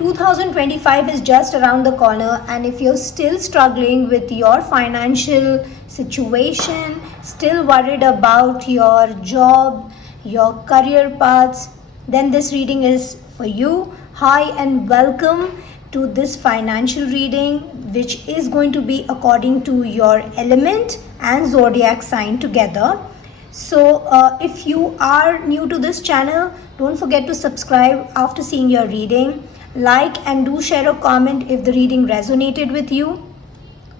2025 is just around the corner, and if you're still struggling with your financial situation, still worried about your job, your career paths, then this reading is for you. Hi and welcome to this financial reading, which is going to be according to your element and zodiac sign together. So if you are new to this channel, don't forget to subscribe after seeing your reading. Like and do share a comment if the reading resonated with you.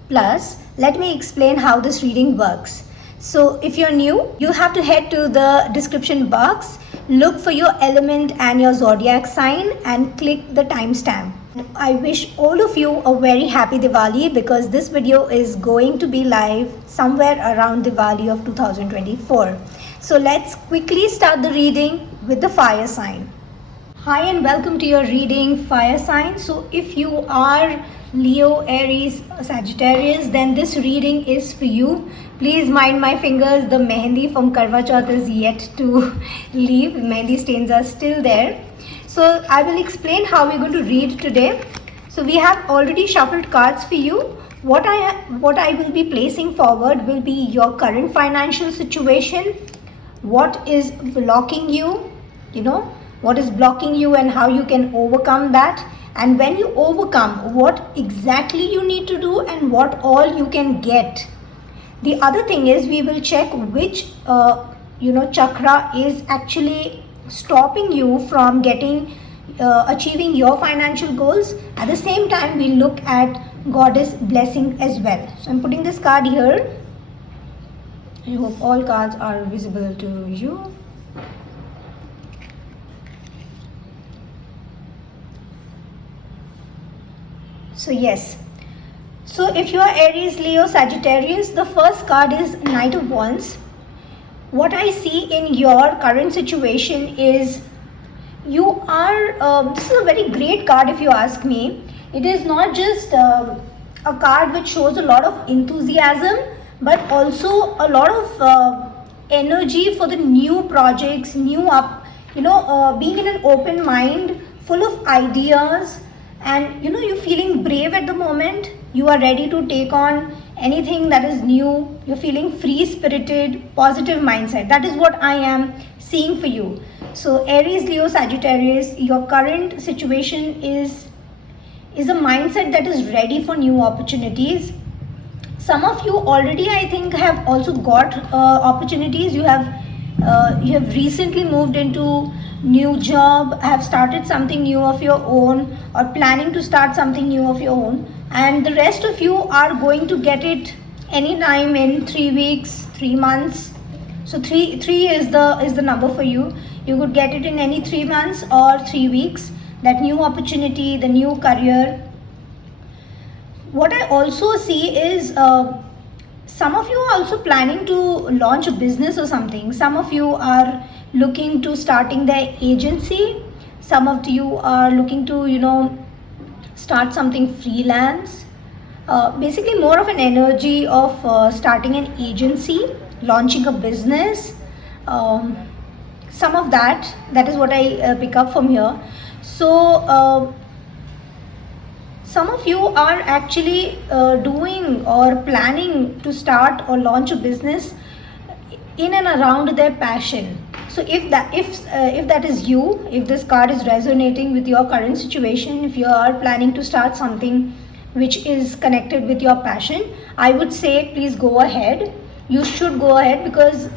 Plus, let me explain how this reading works. So if you're new, you have to head to the description box, look for your element and your zodiac sign and click the timestamp. I wish all of you a very happy Diwali, because this video is going to be live somewhere around Diwali of 2024. So let's quickly start the reading with the fire sign. Hi and welcome to your reading, fire sign. So if you are Leo, Aries, Sagittarius, then this reading is for you. Please mind my fingers, the mehendi from Karwa Chauth is yet to leave. Mehendi stains are still there. So I will explain how we're going to read today. So we have already shuffled cards for you. What I will be placing forward will be your current financial situation, what is blocking you, what is blocking you and how you can overcome that. And when you overcome, what exactly you need to do and what all you can get. The other thing is, we will check which chakra is actually stopping you from achieving your financial goals. At the same time, we look at goddess blessing as well. So I'm putting this card here. I hope all cards are visible to you. So yes, so if you are Aries, Leo, Sagittarius, the first card is Knight of Wands. What I see in your current situation is you are, this is a very great card if you ask me. It is not just a card which shows a lot of enthusiasm, but also a lot of energy for the new projects, being in an open mind, full of ideas. And you're feeling brave at the moment. You are ready to take on anything that is new. You're feeling free-spirited, positive mindset. That is what I am seeing for you. So Aries, Leo, Sagittarius, your current situation is a mindset that is ready for new opportunities. Some of you already, I think, have also got opportunities. You have recently moved into new job, have started something new of your own, or planning to start something new of your own, and the rest of you are going to get it anytime in 3 weeks, 3 months. So three is the number for you. You could get it in any 3 months or 3 weeks, that new opportunity, the new career. What I also see is some of you are also planning to launch a business or something. Some of you are looking to starting their agency. Some of you are looking to, start something freelance. Basically more of an energy of starting an agency, launching a business. Some of that is what I pick up from here. So some of you are actually doing or planning to start or launch a business in and around their passion. So if that is you, if this card is resonating with your current situation, if you are planning to start something which is connected with your passion, I would say please go ahead. You should go ahead, because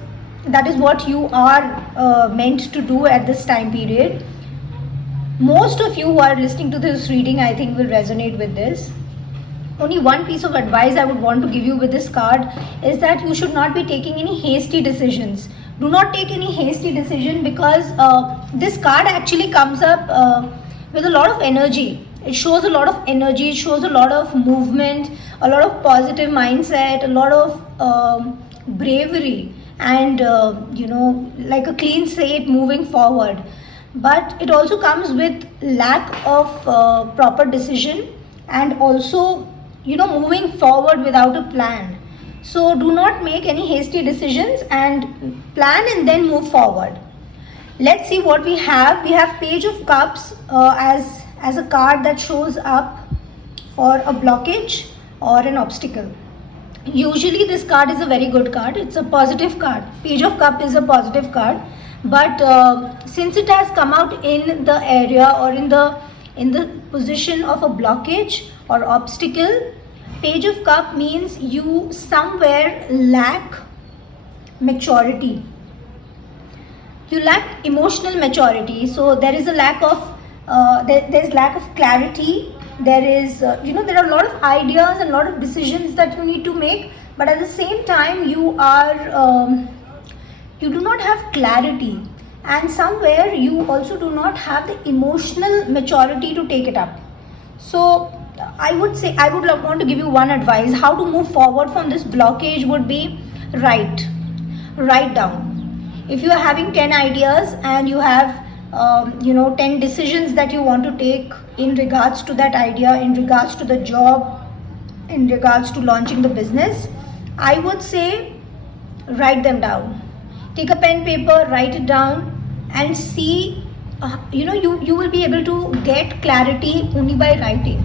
that is what you are meant to do at this time period. Most of you who are listening to this reading, I think, will resonate with this. Only one piece of advice I would want to give you with this card is that you should not be taking any hasty decisions. Do not take any hasty decision, because this card actually comes up with a lot of energy. It shows a lot of energy, it shows a lot of movement, a lot of positive mindset, a lot of bravery, and like a clean slate moving forward. But it also comes with lack of proper decision, and also moving forward without a plan. So do not make any hasty decisions, and plan and then move forward. Let's see what we have. We have Page of Cups as as a card that shows up for a blockage or an obstacle. Usually this card is a very good card. It's a positive card. Page of Cup is a positive card, but since it has come out in the area or in the position of a blockage or obstacle, Page of Cup means you somewhere lack maturity. You lack emotional maturity. So there is a lack of there's lack of clarity. There is there are a lot of ideas and a lot of decisions that you need to make, but at the same time you do not have clarity, and somewhere you also do not have the emotional maturity to take it up. So I would want to give you one advice. How to move forward from this blockage would be write down. If you are having 10 ideas and you have 10 decisions that you want to take in regards to that idea, in regards to the job, in regards to launching the business, I would say write them down. Take a pen, paper, write it down, and see you will be able to get clarity only by writing.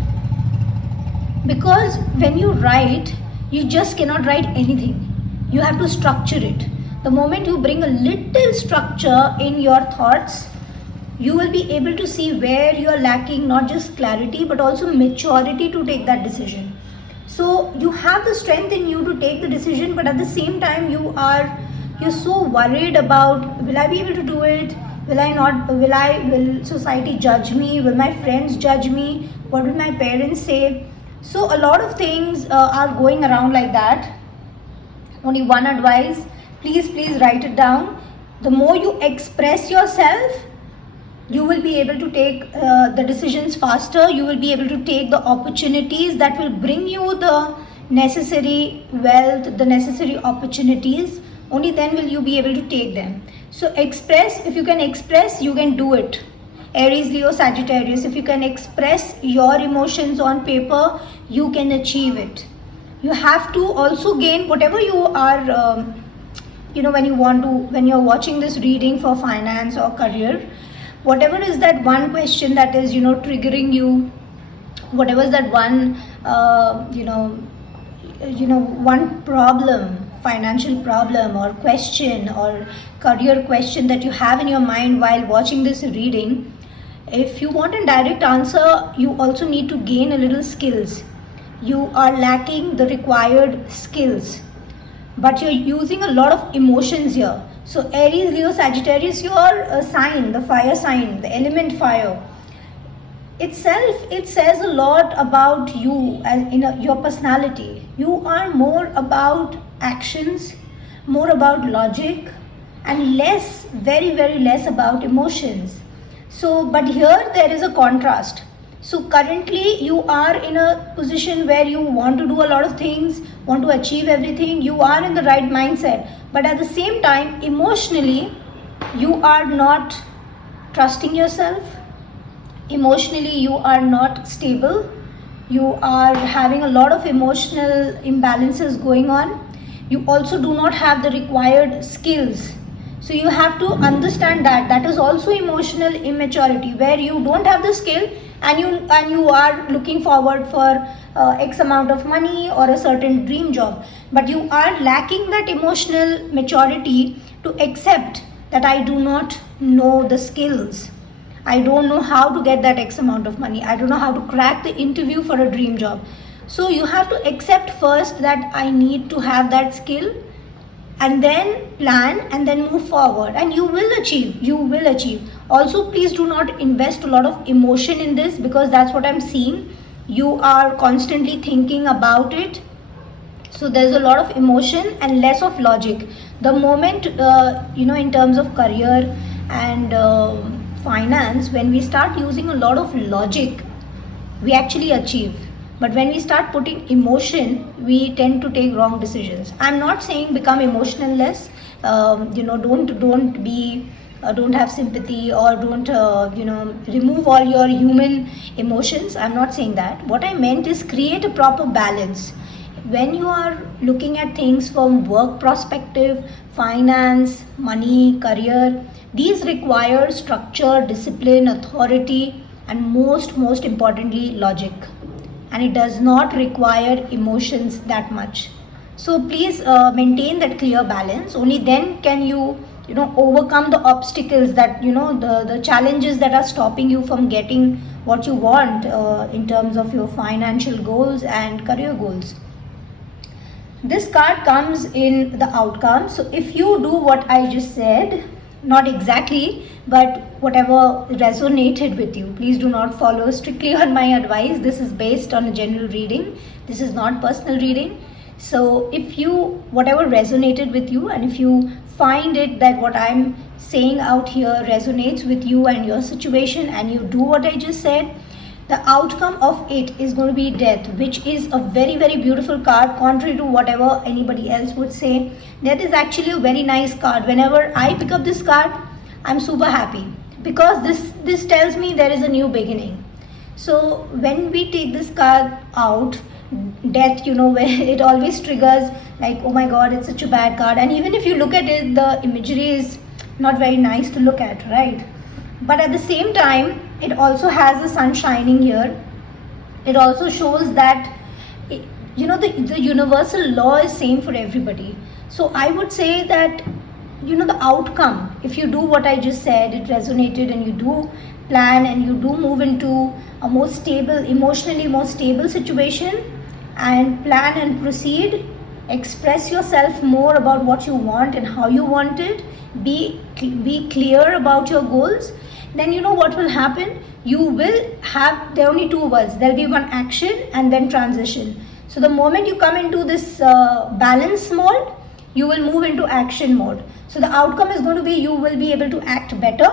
Because when you write, you just cannot write anything. You have to structure it. The moment you bring a little structure in your thoughts, you will be able to see where you are lacking not just clarity but also maturity to take that decision. So you have the strength in you to take the decision, but at the same time you're so worried about, will I be able to do it? Will I not? Will society judge me? Will my friends judge me? What will my parents say? So a lot of things are going around like that. Only one advice, please write it down. The more you express yourself, you will be able to take the decisions faster. You will be able to take the opportunities that will bring you the necessary wealth, the necessary opportunities. Only then will you be able to take them. So express. If you can express, you can do it. Aries, Leo, Sagittarius, if you can express your emotions on paper, you can achieve it. You have to also gain whatever you are, when you're watching this reading for finance or career, whatever is that one question that is, triggering you, whatever is that one, one problem, financial problem or question or career question that you have in your mind while watching this reading, if you want a direct answer, you also need to gain a little skills. You are lacking the required skills, but you're using a lot of emotions here. So Aries, Leo, Sagittarius, your sign, the fire sign, the element fire, it says a lot about you and your personality. You are more about actions, more about logic, and less, very, very less about emotions. So, but here there is a contrast. So currently you are in a position where you want to do a lot of things, want to achieve everything, you are in the right mindset, but at the same time emotionally you are not trusting yourself, emotionally you are not stable, you are having a lot of emotional imbalances going on, you also do not have the required skills. So you have to understand that is also emotional immaturity, where you don't have the skill and you are looking forward for X amount of money or a certain dream job, but you are lacking that emotional maturity to accept that I do not know the skills. I don't know how to get that X amount of money. I don't know how to crack the interview for a dream job. So you have to accept first that I need to have that skill, and then plan and then move forward, and you will achieve. Also, please do not invest a lot of emotion in this, because that's what I'm seeing. You are constantly thinking about it. So there's a lot of emotion and less of logic. The moment, in terms of career and finance, when we start using a lot of logic, we actually achieve. But when we start putting emotion, we tend to take wrong decisions. I'm not saying become emotionless. Don't have sympathy, or don't remove all your human emotions. I'm not saying that. What I meant is create a proper balance. When you are looking at things from work perspective, finance, money, career, these require structure, discipline, authority, and most importantly logic, and it does not require emotions that much. So please maintain that clear balance. Only then can you overcome the obstacles that the challenges that are stopping you from getting what you want in terms of your financial goals and career goals. This card comes in the outcome. So if you do what I just said, not exactly, but whatever resonated with you, please do not follow strictly on my advice. This is based on a general reading. This is not personal reading. So if you, whatever resonated with you, and if you find it that what I'm saying out here resonates with you and your situation, and you do what I just said, the outcome of it is going to be death, which is a very beautiful card, contrary to whatever anybody else would say. Death is actually a very nice card. Whenever I pick up this card, I'm super happy, because this tells me there is a new beginning. So when we take this card out, death, where it always triggers like, oh my god, it's such a bad card. And even if you look at it, the imagery is not very nice to look at, right? But at the same time, it also has the sun shining here. It also shows that the universal law is same for everybody. So I would say that the outcome, if you do what I just said, it resonated, and you do plan and you do move into a more stable, emotionally more stable situation, and plan and proceed, express yourself more about what you want and how you want it, be clear about your goals, then what will happen? You will have, there are only two words, there'll be one action and then transition. So the moment you come into this balance mode, you will move into action mode. So the outcome is going to be, you will be able to act better.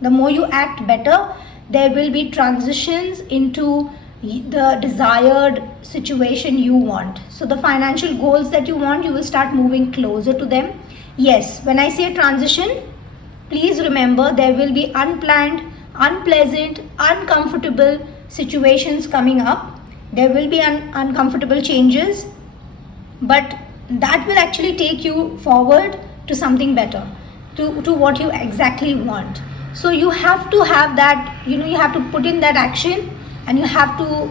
The more you act better, there will be transitions into the desired situation you want. So the financial goals that you want, you will start moving closer to them. Yes, when I say transition, please remember there will be unplanned, unpleasant, uncomfortable situations coming up. There will be uncomfortable changes, but that will actually take you forward to something better, to what you exactly want. So you have to have that, you have to put in that action, and you have to,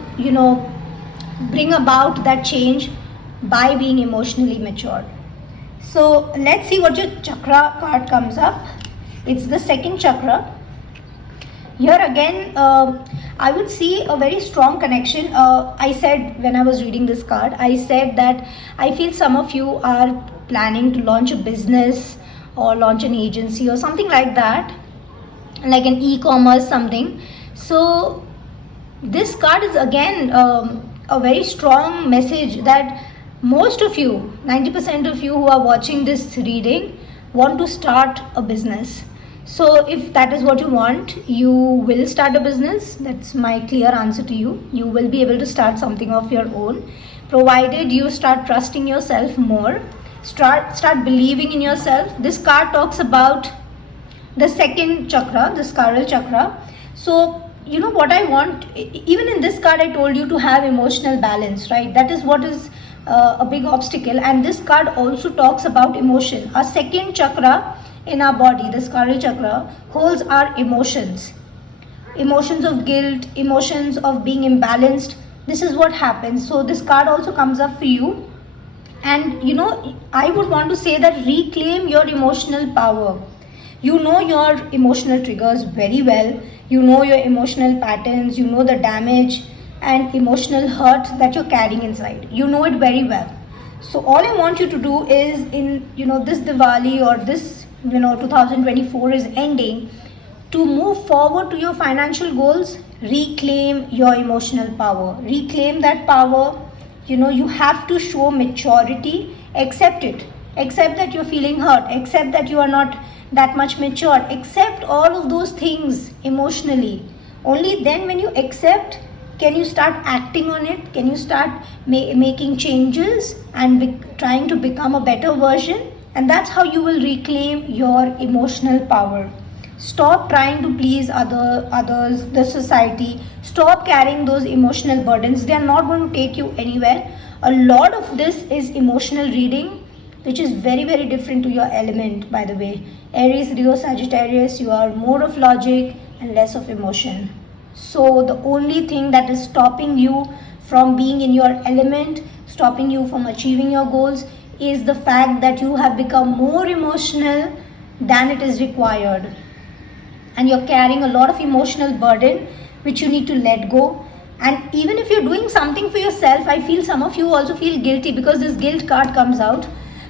bring about that change by being emotionally mature. So let's see what your chakra card comes up. It's the second chakra. Here again, I would see a very strong connection. I said when I was reading this card, I said that I feel some of you are planning to launch a business or launch an agency or something like that, like an e-commerce something. So this card is again a very strong message that most of you, 90% of you who are watching this reading, want to start a business. So if that is what you want, you will start a business. That's my clear answer to you. You will be able to start something of your own, provided you start trusting yourself more, start believing in yourself. This card talks about the second chakra, the sacral chakra. So what I want, even in this card I told you to have emotional balance, right? That is what is a big obstacle. And this card also talks about emotion. Our second chakra in our body, the sacral chakra, holds our emotions of guilt, emotions of being imbalanced. This is what happens. So this card also comes up for you. And I would want to say that reclaim your emotional power. You know your emotional triggers very well. You know your emotional patterns. You know the damage and emotional hurt that you're carrying inside. You know it very well. So all I want you to do is, in this Diwali or this 2024 is ending, to move forward to your financial goals, reclaim your emotional power. Reclaim that power. You have to show maturity. Accept it. Accept that you're feeling hurt. Accept that you are not that much mature. Accept all of those things emotionally. Only then, when you accept, can you start acting on it. Can you start making changes and trying to become a better version. And that's how you will reclaim your emotional power. Stop trying to please others, the society. Stop carrying those emotional burdens. They are not going to take you anywhere. A lot of this is emotional reading, which is very different to your element, by the way. Aries, Leo, Sagittarius, you are more of logic and less of emotion. So the only thing that is stopping you from being in your element, stopping you from achieving your goals, is the fact that you have become more emotional than it is required. And you're carrying a lot of emotional burden which you need to let go. And even if you're doing something for yourself, I feel some of you also feel guilty because this guilt card comes out.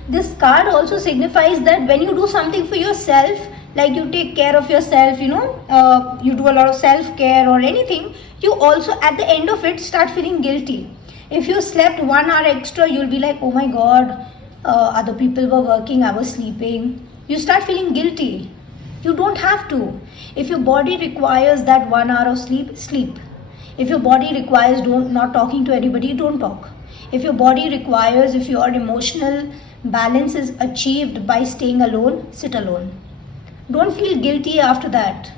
This card also signifies that when you do something for yourself, like you take care of yourself, you do a lot of self-care or anything, you also at the end of it start feeling guilty. If you slept 1 hour extra, you'll be like, oh my god, other people were working, I was sleeping. You start feeling guilty. You don't have to. If your body requires that 1 hour of sleep, sleep. If your body requires not talking to anybody, don't talk. If your body requires, if your emotional balance is achieved by staying alone, sit alone. Don't feel guilty after that,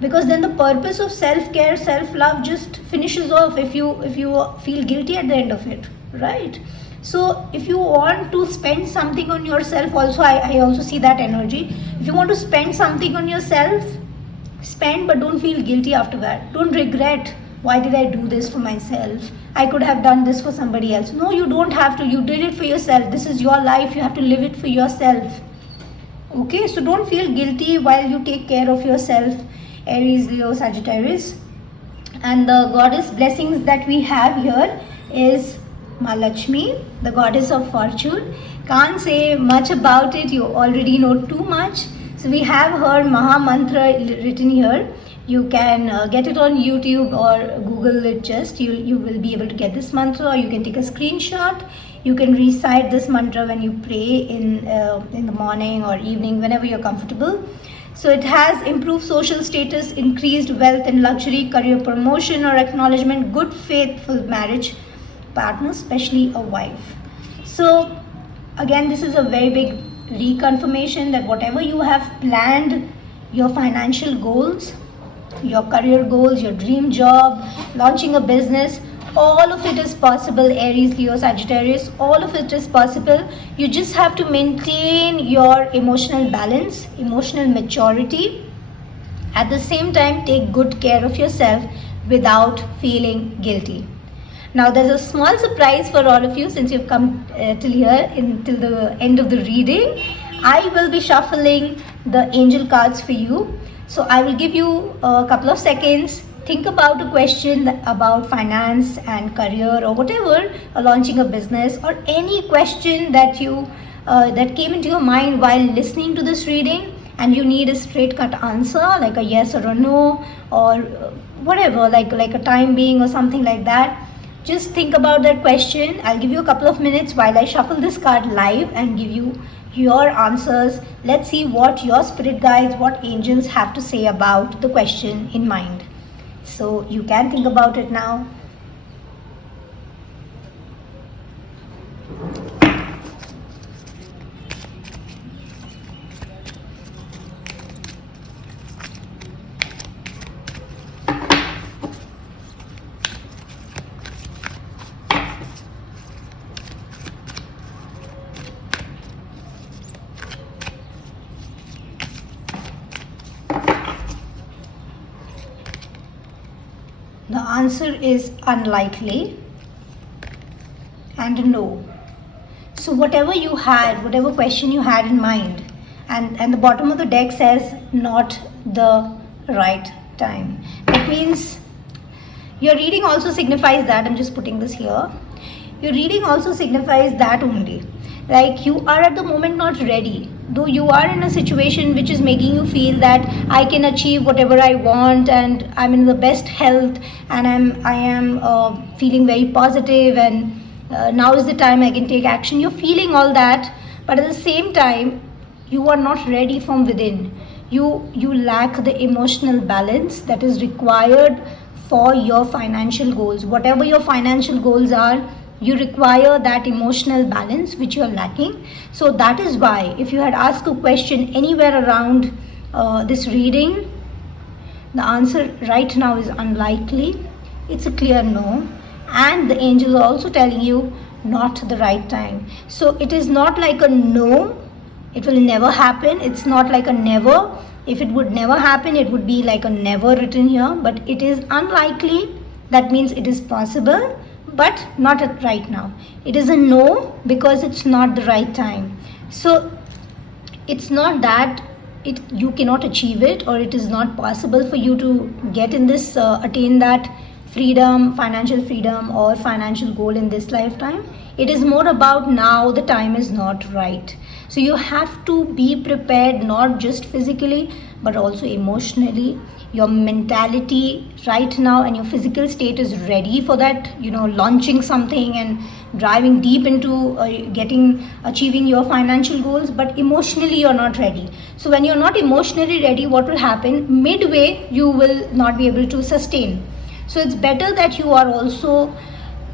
because then the purpose of self-care, self-love just finishes off if you feel guilty at the end of it, right? So if you want to spend something on yourself, also I also see that energy. If you want to spend something on yourself, spend, but don't feel guilty after that. Don't regret, why did I do this for myself? I could have done this for somebody else. No, you don't have to. You did it for yourself. This is your life. You have to live it for yourself. Okay, so don't feel guilty while you take care of yourself, Aries, Leo, Sagittarius. And the goddess blessings that we have here is Mahalakshmi, the goddess of fortune. Can't say much about it, you already know too much. So we have her Maha Mantra written here. You can get it on YouTube or Google it just. You will be able to get this mantra, or you can take a screenshot. You can recite this mantra when you pray in the morning or evening, whenever you're comfortable. So it has improved social status, increased wealth and luxury, career promotion or acknowledgement, good faithful marriage partner, especially a wife. So again, this is a very big reconfirmation that whatever you have planned, your financial goals, your career goals, your dream job, launching a business, all of it is possible, Aries, Leo, Sagittarius. All of it is possible. You just have to maintain your emotional balance, emotional maturity. At the same time, take good care of yourself without feeling guilty. Now, there's a small surprise for all of you since you've come till here, till the end of the reading. I will be shuffling the angel cards for you. So I will give you a couple of seconds. Think about a question about finance and career or whatever, or launching a business, or any question that that came into your mind while listening to this reading, and you need a straight cut answer like a yes or a no, or whatever, like a time being or something like that. Just think about that question. I'll give you a couple of minutes while I shuffle this card live and give you your answers. Let's see what your spirit guides, what angels have to say about the question in mind. So you can think about it now. The answer is unlikely and no. So whatever you had, whatever question you had in mind, and the bottom of the deck says not the right time. That means your reading also signifies that. I'm just putting this here. Your reading also signifies that only. Like you are at the moment not ready. Though you are in a situation which is making you feel that I can achieve whatever I want, and I'm in the best health, and I am feeling very positive, and now is the time I can take action. You're feeling all that, but at the same time, you are not ready from within. You lack the emotional balance that is required for your financial goals. Whatever your financial goals are, you require that emotional balance which you are lacking. So that is why if you had asked a question anywhere around this reading, the answer right now is unlikely. It's a clear no. And the angel is also telling you not the right time. So it is not like a no, it will never happen. It's not like a never. If it would never happen, it would be like a never written here, but it is unlikely. That means it is possible, but not at right now. It is a no because it's not the right time. So it's not that you cannot achieve it, or it is not possible for you to get in this attain that freedom, financial freedom or financial goal in this lifetime. It is more about now the time is not right. So you have to be prepared, not just physically but also emotionally. Your mentality right now and your physical state is ready for that, launching something and driving deep into achieving your financial goals, but emotionally you're not ready. So when you're not emotionally ready, what will happen? Midway you will not be able to sustain. So it's better that you are also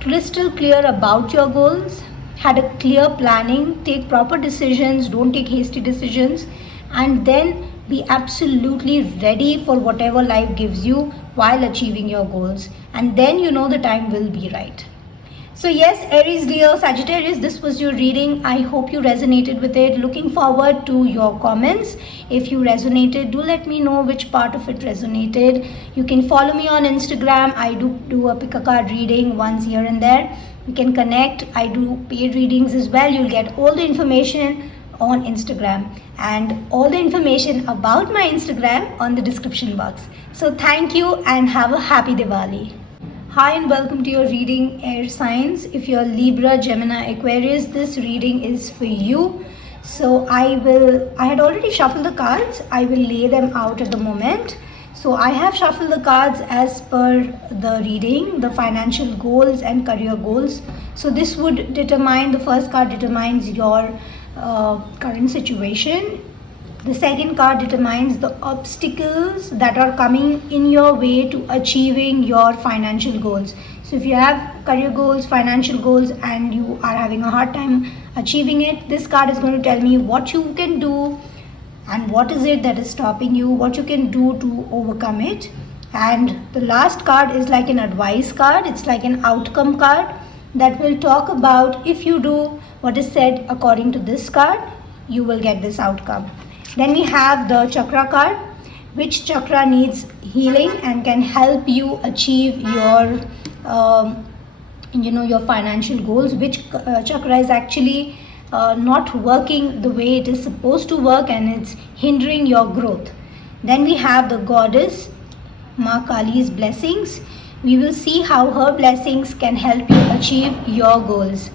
crystal clear about your goals, had a clear planning, take proper decisions, don't take hasty decisions, and then be absolutely ready for whatever life gives you while achieving your goals. And then the time will be right. So yes, Aries, Leo, Sagittarius, this was your reading. I hope you resonated with it. Looking forward to your comments. If you resonated, do let me know which part of it resonated. You can follow me on Instagram. I do a pick a card reading once here and there. You can connect. I do paid readings as well. You'll get all the information on Instagram and all the information about my Instagram on the description box. So thank you and have a happy Diwali. Hi and welcome to your reading, air signs. If you're Libra, Gemini, Aquarius, this reading is for you. So I had already shuffled the cards. I will lay them out at the moment. So I have shuffled the cards as per the reading, the financial goals and career goals. So this would determine, the first card determines your current situation. The second card determines the obstacles that are coming in your way to achieving your financial goals. So if you have career goals, financial goals, and you are having a hard time achieving it, this card is going to tell me what you can do and what is it that is stopping you, what you can do to overcome it. And the last card is like an advice card. It's like an outcome card that will talk about if you do what is said according to this card, you will get this outcome. Then we have the chakra card. Which chakra needs healing and can help you achieve your your financial goals? Which chakra is actually not working the way it is supposed to work and it's hindering your growth? Then we have the goddess Ma Kali's blessings. We will see how her blessings can help you achieve your goals.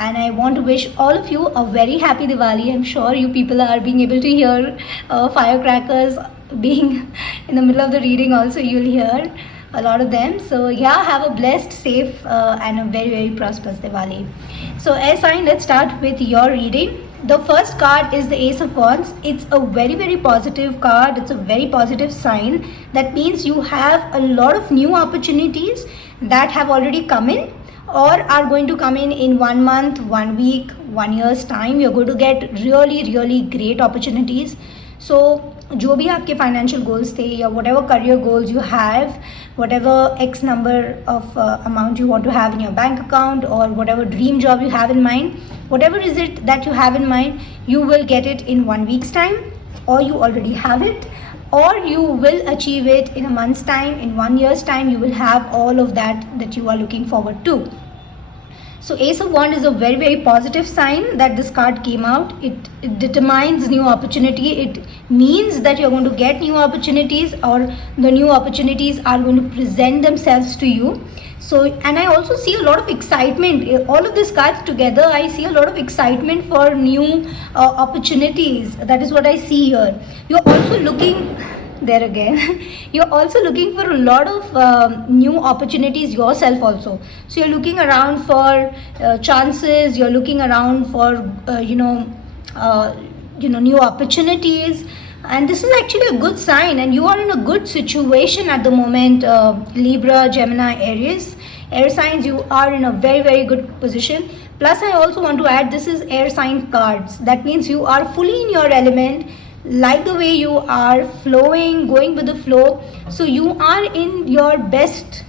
And I want to wish all of you a very happy Diwali. I'm sure you people are being able to hear firecrackers being in the middle of the reading. Also, you'll hear a lot of them. So yeah, have a blessed, safe and a very, very prosperous Diwali. So air sign, let's start with your reading. The first card is the Ace of Wands. It's a very, very positive card. It's a very positive sign. That means you have a lot of new opportunities that have already come in or are going to come in 1 month, 1 week, 1 year's time. You're going to get really, really great opportunities. So जो भी आपके financial goals थे या whatever career goals you have, whatever X number of amount you want to have in your bank account, or whatever dream job you have in mind, whatever is it that you have in mind, you will get it in 1 week's time, or you already have it, or you will achieve it in a month's time. In 1 year's time, you will have all of that you are looking forward to. So Ace of Wands is a very, very positive sign that this card came out. It determines new opportunity. It means that you're going to get new opportunities, or the new opportunities are going to present themselves to you. So, and I also see a lot of excitement. All of these cards together, I see a lot of excitement for new opportunities. That is what I see here. You're also looking... there again you're also looking for a lot of new opportunities yourself also. So you're looking around for chances, you're looking around for new opportunities, and this is actually a good sign, and you are in a good situation at the moment. Libra, Gemini, Aries, air signs, you are in a very, very good position. Plus I also want to add, this is air sign cards. That means you are fully in your element, like the way you are flowing, going with the flow. So you are in your best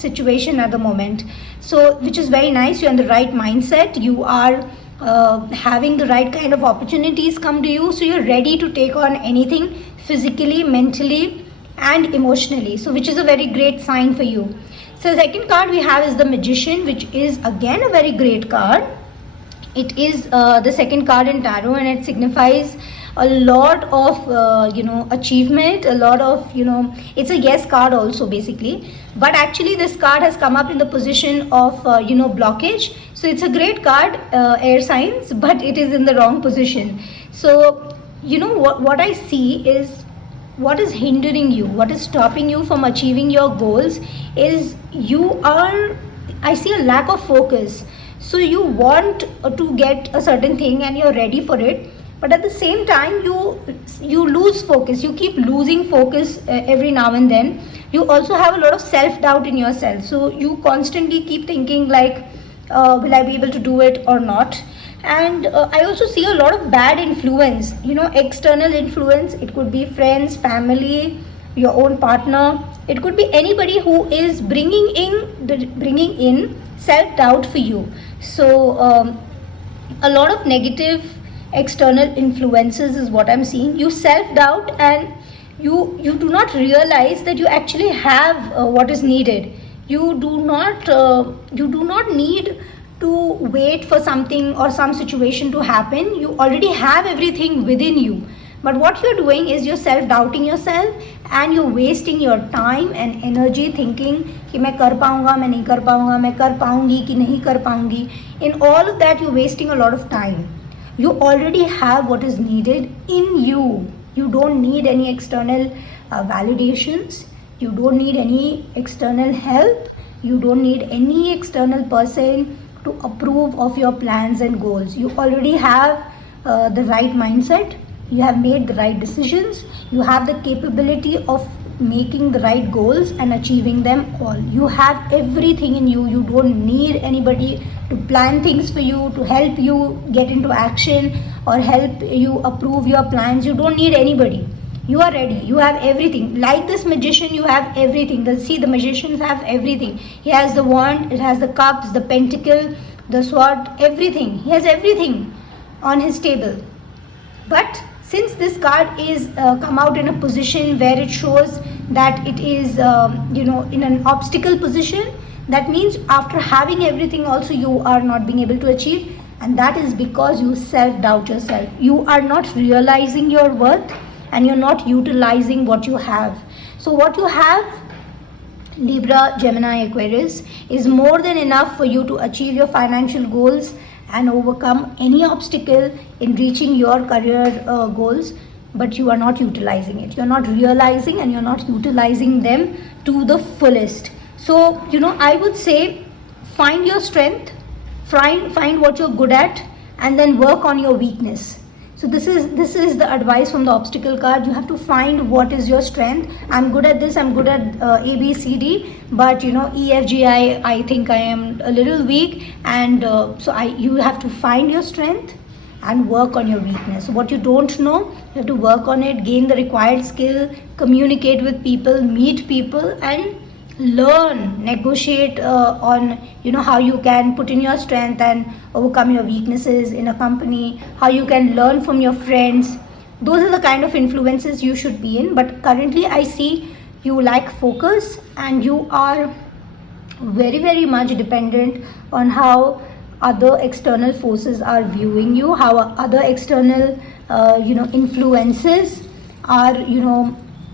situation at the moment, so which is very nice. You're in the right mindset. You are having the right kind of opportunities come to you, so you're ready to take on anything physically, mentally and emotionally, so which is a very great sign for you. So the second card we have is the Magician, which is again a very great card. It is the second card in tarot, and it signifies a lot of achievement, a lot of it's a yes card also basically, but actually this card has come up in the position of blockage. So it's a great card, air signs, but it is in the wrong position. So what I see is, what is hindering you, what is stopping you from achieving your goals is I see a lack of focus. So you want to get a certain thing and you're ready for it, but at the same time you lose focus, you keep losing focus every now and then. You also have a lot of self-doubt in yourself, so you constantly keep thinking like, will I be able to do it or not? And I also see a lot of bad influence, external influence. It could be friends, family, your own partner. It could be anybody who is bringing in self-doubt for you. So a lot of negative external influences is what I'm seeing. You self-doubt, and you do not realize that you actually have what is needed. You do not need to wait for something or some situation to happen. You already have everything within you. But what you're doing is you're self-doubting yourself, and you're wasting your time and energy thinking कि मैं कर पाऊँगा, मैं नहीं कर पाऊँगा, मैं कर पाऊँगी कि नहीं कर पाऊँगी. In all of that, you're wasting a lot of time. You already have what is needed in you. You don't need any external validations. You don't need any external help. You don't need any external person to approve of your plans and goals. You already have the right mindset. You have made the right decisions. You have the capability of making the right goals and achieving them all. You have everything in you. You don't need anybody to plan things for you, to help you get into action or help you approve your plans. You don't need anybody. You are ready. You have everything. Like this Magician, you have everything. The magicians have everything. He has the wand, it has the cups, the pentacle, the sword, everything. He has everything on his table. But since this card is come out in a position where it shows that it is in an obstacle position, that means after having everything also you are not being able to achieve, and that is because you self-doubt yourself. You are not realizing your worth, and you're not utilizing what you have. So what you have, Libra, Gemini, Aquarius, is more than enough for you to achieve your financial goals and overcome any obstacle in reaching your career goals, but you are not utilizing it. You're not realizing, and you're not utilizing them to the fullest. So I would say, find your strength, find what you're good at, and then work on your weakness. So this is the advice from the obstacle card. You have to find what is your strength. I'm good at this, I'm good at A, B, C, D, but E, F, G, I think I am a little weak, and you have to find your strength and work on your weakness. So what you don't know, you have to work on it, gain the required skill, communicate with people, meet people, and learn, negotiate on how you can put in your strength and overcome your weaknesses in a company, how you can learn from your friends. Those are the kind of influences you should be in. But currently I see you lack focus, and you are very, very much dependent on how other external forces are viewing you, how other external influences are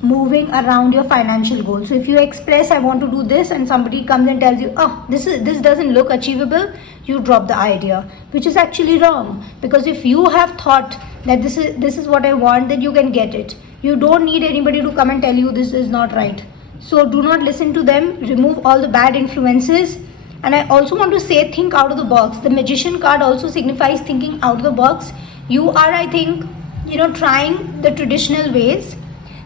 moving around your financial goals. So if you express I want to do this, and somebody comes and tells you, oh, this doesn't look achievable, you drop the idea, which is actually wrong. Because if you have thought that this is what I want, then you can get it. You don't need anybody to come and tell you this is not right. So do not listen to them. Remove all the bad influences. And I also want to say, think out of the box. The Magician card also signifies thinking out of the box. You are, I think, trying the traditional ways.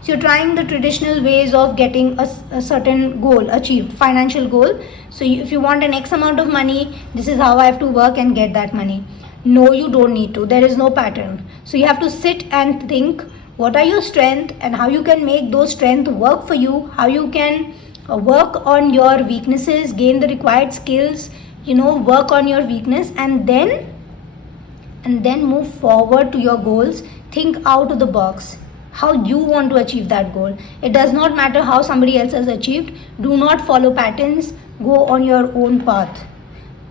So you're trying the traditional ways of getting a certain goal achieved, financial goal. So if you want an X amount of money, this is how I have to work and get that money. No, you don't need to. There is no pattern. So you have to sit and think, what are your strengths and how you can make those strengths work for you, how you can work on your weaknesses, gain the required skills, work on your weakness, and then and then move forward to your goals. Think out of the box, how you want to achieve that goal. It does not matter how somebody else has achieved. Do not follow patterns. Go on your own path.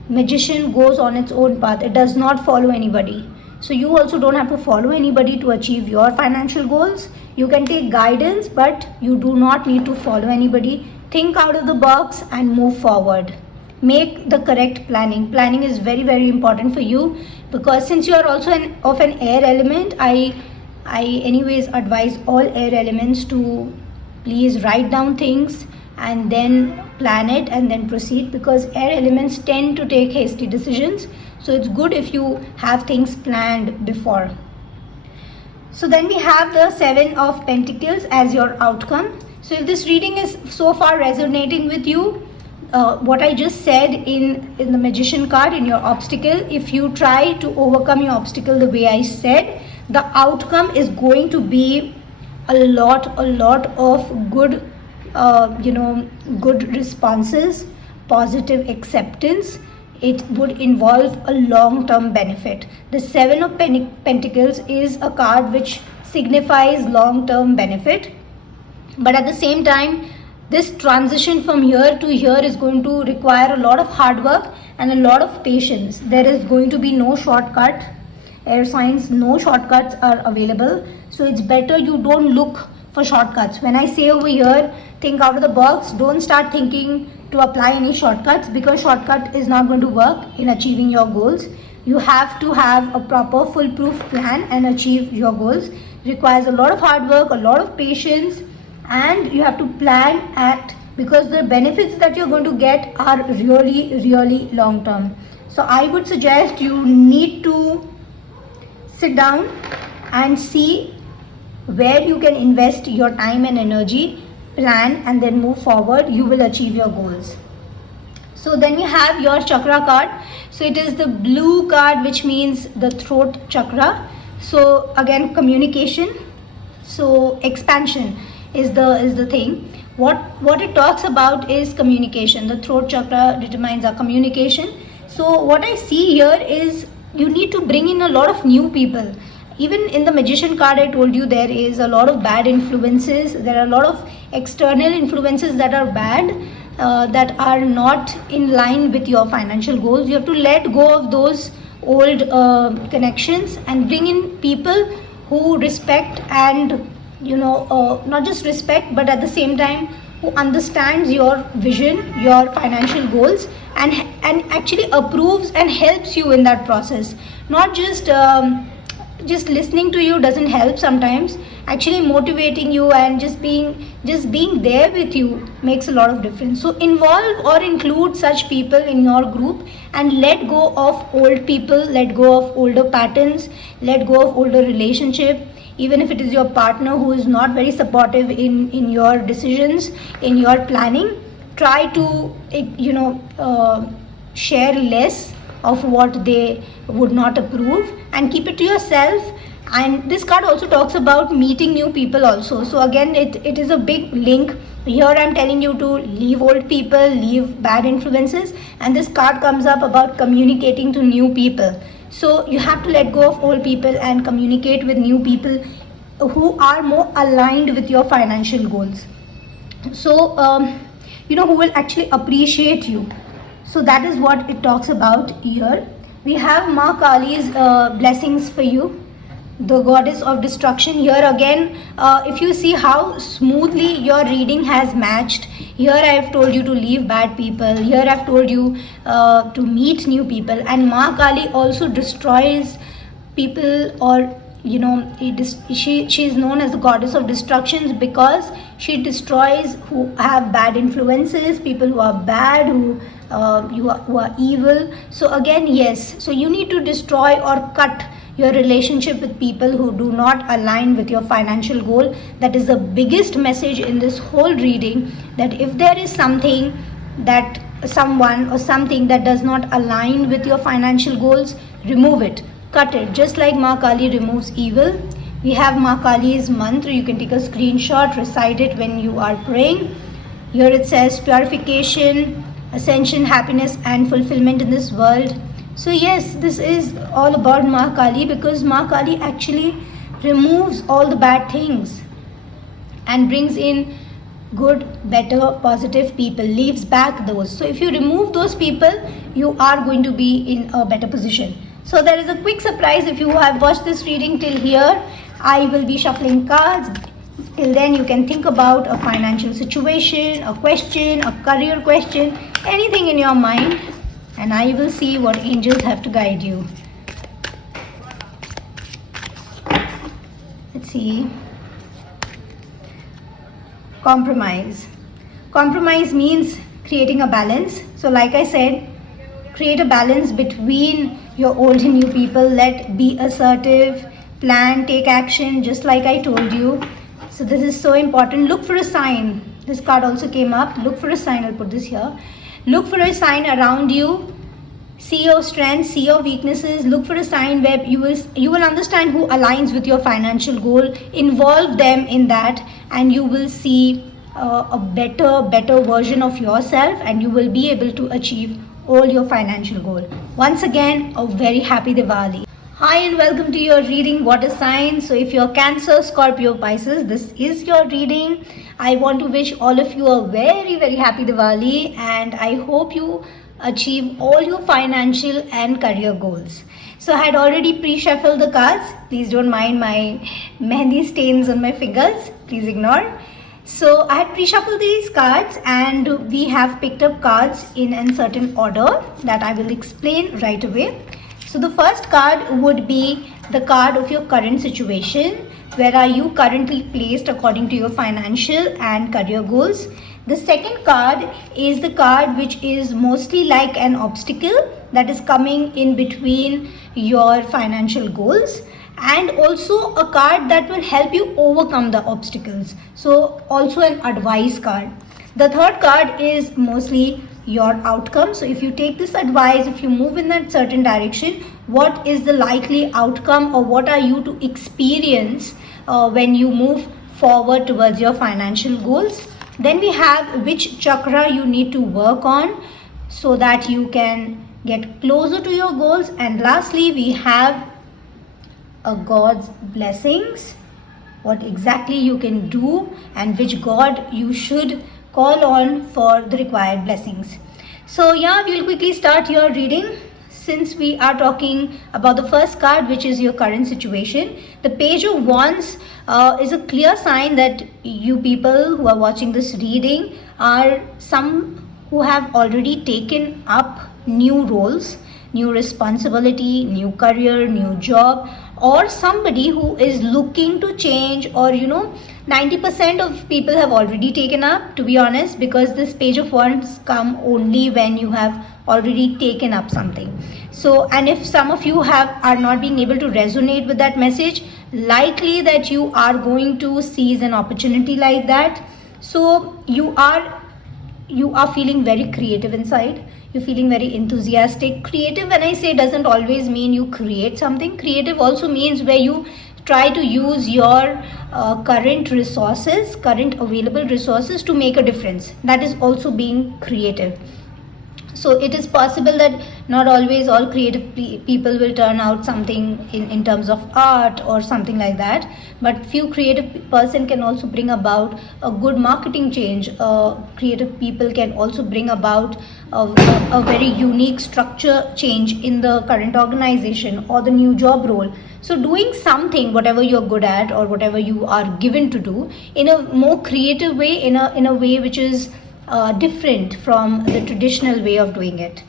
Magician goes on its own path. It does not follow anybody. So you also don't have to follow anybody to achieve your financial goals. You can take guidance, but you do not need to follow anybody. Think out of the box and move forward. Make the correct planning. Planning is very, very important for you, because since you are also of an air element, I anyways advise all air elements to please write down things and then plan it and then proceed, because air elements tend to take hasty decisions. So it's good if you have things planned before. So then we have the 7 of Pentacles as your outcome. So if this reading is so far resonating with you, what I just said in the Magician card, in your obstacle, if you try to overcome your obstacle the way I said, the outcome is going to be a lot of good, good responses, positive acceptance. It would involve a long-term benefit. The 7 of Pentacles is a card which signifies long-term benefit, but at the same time, this transition from here to here is going to require a lot of hard work and a lot of patience. There is going to be no shortcut. Air signs, no shortcuts are available. So it's better you don't look for shortcuts. When I say over here, think out of the box, don't start thinking to apply any shortcuts, because shortcut is not going to work in achieving your goals. You have to have a proper foolproof plan and achieve your goals. It requires a lot of hard work, a lot of patience, and you have to plan, act, because the benefits that you're going to get are really long term. So I would suggest you need to sit down and see where you can invest your time and energy, plan, and then move forward. You will achieve your goals. So then you have your chakra card. So it is the blue card, which means the throat chakra. So again, communication. So expansion is the thing. What it talks about is communication. The throat chakra determines our communication. So what I see here is you need to bring in a lot of new people. Even in the Magician card, I told you there is a lot of bad influences. There are a lot of external influences that are bad, that are not in line with your financial goals. You have to let go of those old connections and bring in people who respect and not just respect, but at the same time who understands your vision, your financial goals, and actually approves and helps you in that process. Not just listening to you doesn't help sometimes. Actually motivating you and just being there with you makes a lot of difference. So involve or include such people in your group and let go of old people, let go of older patterns, let go of older relationship. Even if it is your partner who is not very supportive in your decisions, in your planning, try to share less of what they would not approve and keep it to yourself. And this card also talks about meeting new people also. So again, it is a big link. Here I'm telling you to leave old people, leave bad influences, and this card comes up about communicating to new people. So you have to let go of old people and communicate with new people who are more aligned with your financial goals. So who will actually appreciate you. So that is what it talks about here. We have Ma Kali's blessings for you, the goddess of destruction. Here again, if you see how smoothly your reading has matched, here I have told you to leave bad people, here I have told you to meet new people. And Ma Kali also destroys people, or she is known as the goddess of destructions because she destroys who have bad influences, people who are bad, who are evil. So again, yes, so you need to destroy or cut your relationship with people who do not align with your financial goal. That is the biggest message in this whole reading, that if there is something that someone or something that does not align with your financial goals, remove it, cut it, just like Ma Kali removes evil. We have Ma Kali's mantra. You can take a screenshot, recite it when you are praying. Here it says purification, ascension, happiness and fulfillment in this world. So yes, this is all about Ma Kali, because Ma Kali actually removes all the bad things and brings in good, better, positive people, leaves back those. So if you remove those people, you are going to be in a better position. So there is a quick surprise. If you have watched this reading till here, I will be shuffling cards. Till then, you can think about a financial situation, a question, a career question, anything in your mind, and I will see what angels have to guide you. Let's see. Compromise. Compromise means creating a balance. So like I said, create a balance between your old and new people. Be assertive, plan, take action, just like I told you. So this is so important. Look for a sign. This card also came up. Look for a sign. I'll put this here. Look for a sign around you. See your strengths, see your weaknesses. Look for a sign where you will understand who aligns with your financial goal. Involve them in that, and you will see a better version of yourself, and you will be able to achieve all your financial goal. Once again, a very happy Diwali. Hi and welcome to your reading, water sign. So if you're Cancer, Scorpio, Pisces, this is your reading. I want to wish all of you a very happy Diwali, and I hope you achieve all your financial and career goals. So I had already pre-shuffled the cards. Please don't mind my mehndi stains on my fingers. Please ignore. So I had pre-shuffled these cards, and we have picked up cards in a certain order that I will explain right away. So the first card would be the card of your current situation. Where are you currently placed according to your financial and career goals? The second card is the card which is mostly like an obstacle that is coming in between your financial goals, and also a card that will help you overcome the obstacles. So also an advice card. The third card is mostly your outcome. So if you take this advice, if you move in that certain direction, what is the likely outcome, or what are you to experience when you move forward towards your financial goals? Then we have which chakra you need to work on so that you can get closer to your goals. And lastly, we have a God's blessings, what exactly you can do and which God you should call on for the required blessings. So yeah, we'll quickly start your reading. Since we are talking about the first card, which is your current situation, the Page of Wands is a clear sign that you people who are watching this reading are some who have already taken up new roles, new responsibility, new career, new job, or somebody who is looking to change, or 90% of people have already taken up, to be honest, because this Page of Wands come only when you have already taken up something. So, and if some of you are not being able to resonate with that message, likely that you are going to seize an opportunity like that. So you are feeling very creative inside. You're feeling very enthusiastic. Creative, when I say, doesn't always mean you create something. Creative also means where you try to use your current available resources to make a difference. That is also being creative. So it is possible that not always all creative people will turn out something in terms of art or something like that, but few creative person can also bring about a good marketing change. Creative people can also bring about a very unique structure change in the current organization or the new job role. So doing something, whatever you're good at or whatever you are given to do, in a more creative way, in a way which is different from the traditional way of doing it.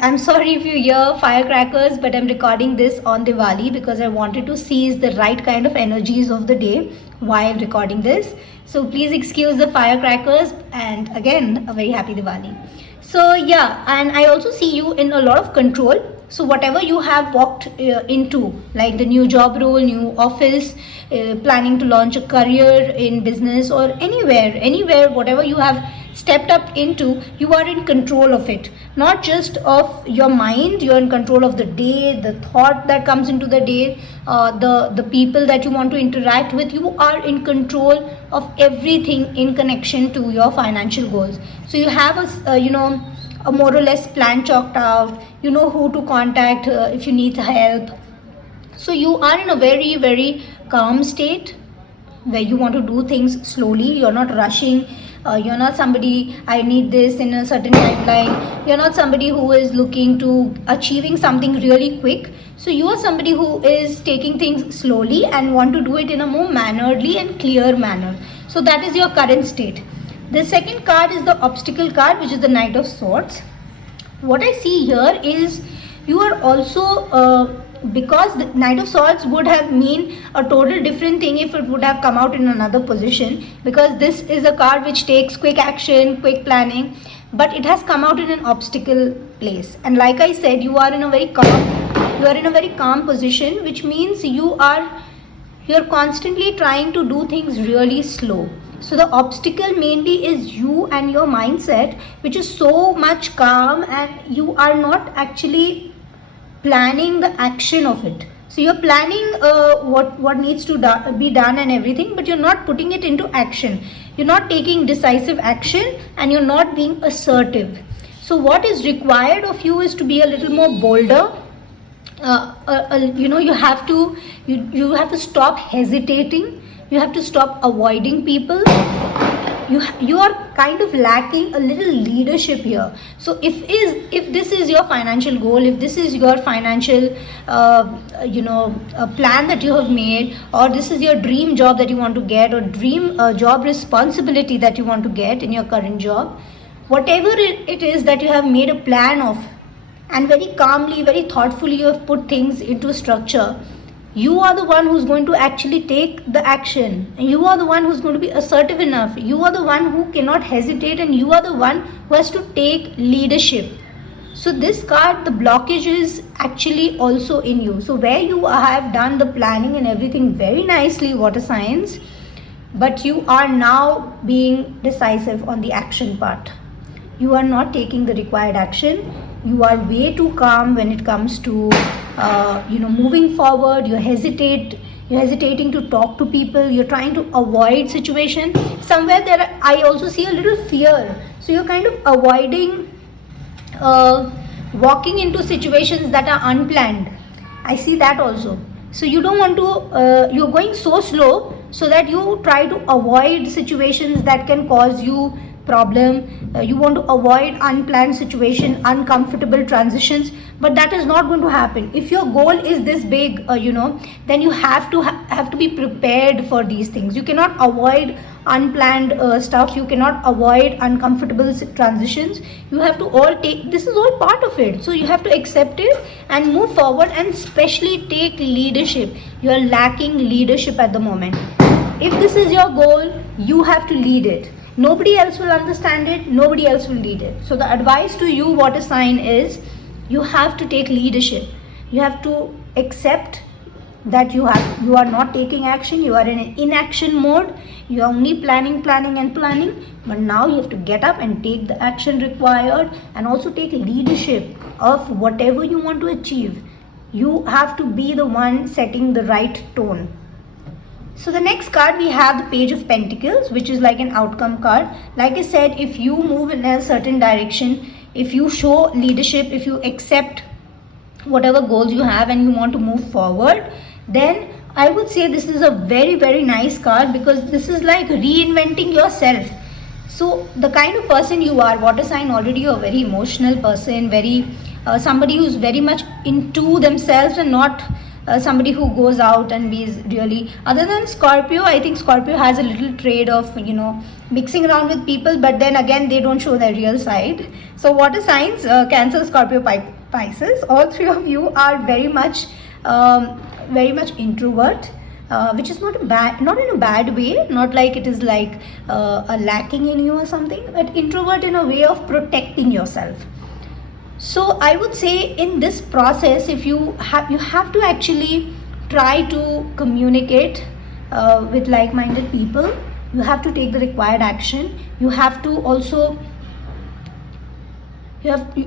I'm sorry if you hear firecrackers, but I'm recording this on Diwali because I wanted to seize the right kind of energies of the day while recording this. So please excuse the firecrackers, and again, a very happy Diwali. So yeah, and I also see you in a lot of control. So whatever you have walked into, like the new job role, new office, planning to launch a career in business, or anywhere, whatever you have stepped up into, you are in control of it. Not just of your mind, you're in control of the day, the thought that comes into the day, the people that you want to interact with. You are in control of everything in connection to your financial goals. So you have a more or less plan chalked out. You know who to contact if you need help. So you are in a very, very calm state where you want to do things slowly. You're not rushing. You're not somebody, I need this in a certain timeline. You're not somebody who is looking to achieving something really quick. So you are somebody who is taking things slowly and want to do it in a more mannerly and clear manner. So that is your current state. The second card is the obstacle card, which is the Knight of Swords. What I see here is you are also because the Knight of Swords would have mean a total different thing if it would have come out in another position, because this is a card which takes quick action, quick planning, but it has come out in an obstacle place. And like I said, you are in a very calm position, which means you're constantly trying to do things really slow. So the obstacle mainly is you and your mindset, which is so much calm, and you are not actually planning the action of it. So you're planning what needs to be done and everything, but you're not putting it into action. You're not taking decisive action, and you're not being assertive. So what is required of you is to be a little more bolder. You have to stop hesitating. You have to stop avoiding people. You are kind of lacking a little leadership here. So if this is your financial goal, if this is your financial plan that you have made, or this is your dream job that you want to get, or dream job responsibility that you want to get in your current job, whatever it is that you have made a plan of, and very calmly, very thoughtfully you have put things into structure, you are the one who's going to actually take the action. You are the one who's going to be assertive enough. You are the one who cannot hesitate, and you are the one who has to take leadership. So this card, the blockage is actually also in you. So where you have done the planning and everything very nicely, water signs, but you are now being decisive on the action part. You are not taking the required action. You are way too calm when it comes to moving forward. You're hesitating to talk to people. You're trying to avoid situation. Somewhere there I also see a little fear. So you're kind of avoiding walking into situations that are unplanned. I see that also. So you don't want to, you're going so slow so that you try to avoid situations that can cause you problem. You want to avoid unplanned situation, uncomfortable transitions, but that is not going to happen. If your goal is this big, then you have to be prepared for these things. You cannot avoid unplanned stuff. You cannot avoid uncomfortable transitions. You have to this is all part of it. So you have to accept it and move forward, and especially take leadership. You are lacking leadership at the moment. If this is your goal, you have to lead it. Nobody else will understand it. Nobody else will lead it. So the advice to you, water sign, is you have to take leadership. You have to accept that you are not taking action. You are in an inaction mode. You are only planning. But now you have to get up and take the action required, and also take leadership of whatever you want to achieve. You have to be the one setting the right tone. So the next card, we have the Page of Pentacles, which is like an outcome card. Like I said, if you move in a certain direction, if you show leadership, if you accept whatever goals you have and you want to move forward, then I would say this is a very, very nice card, because this is like reinventing yourself. So the kind of person you are, water sign, already you're a very emotional person, very somebody who's very much into themselves, and not somebody who goes out and is really, other than Scorpio. I think Scorpio has a little trade of mixing around with people, but then again they don't show their real side. So water signs, Cancer, Scorpio, Pisces, all three of you are very much introvert, which is not in a bad way, not like it is like a lacking in you or something, but introvert in a way of protecting yourself. So I would say in this process, if you have to actually try to communicate with like-minded people. You have to take the required action. You have to also,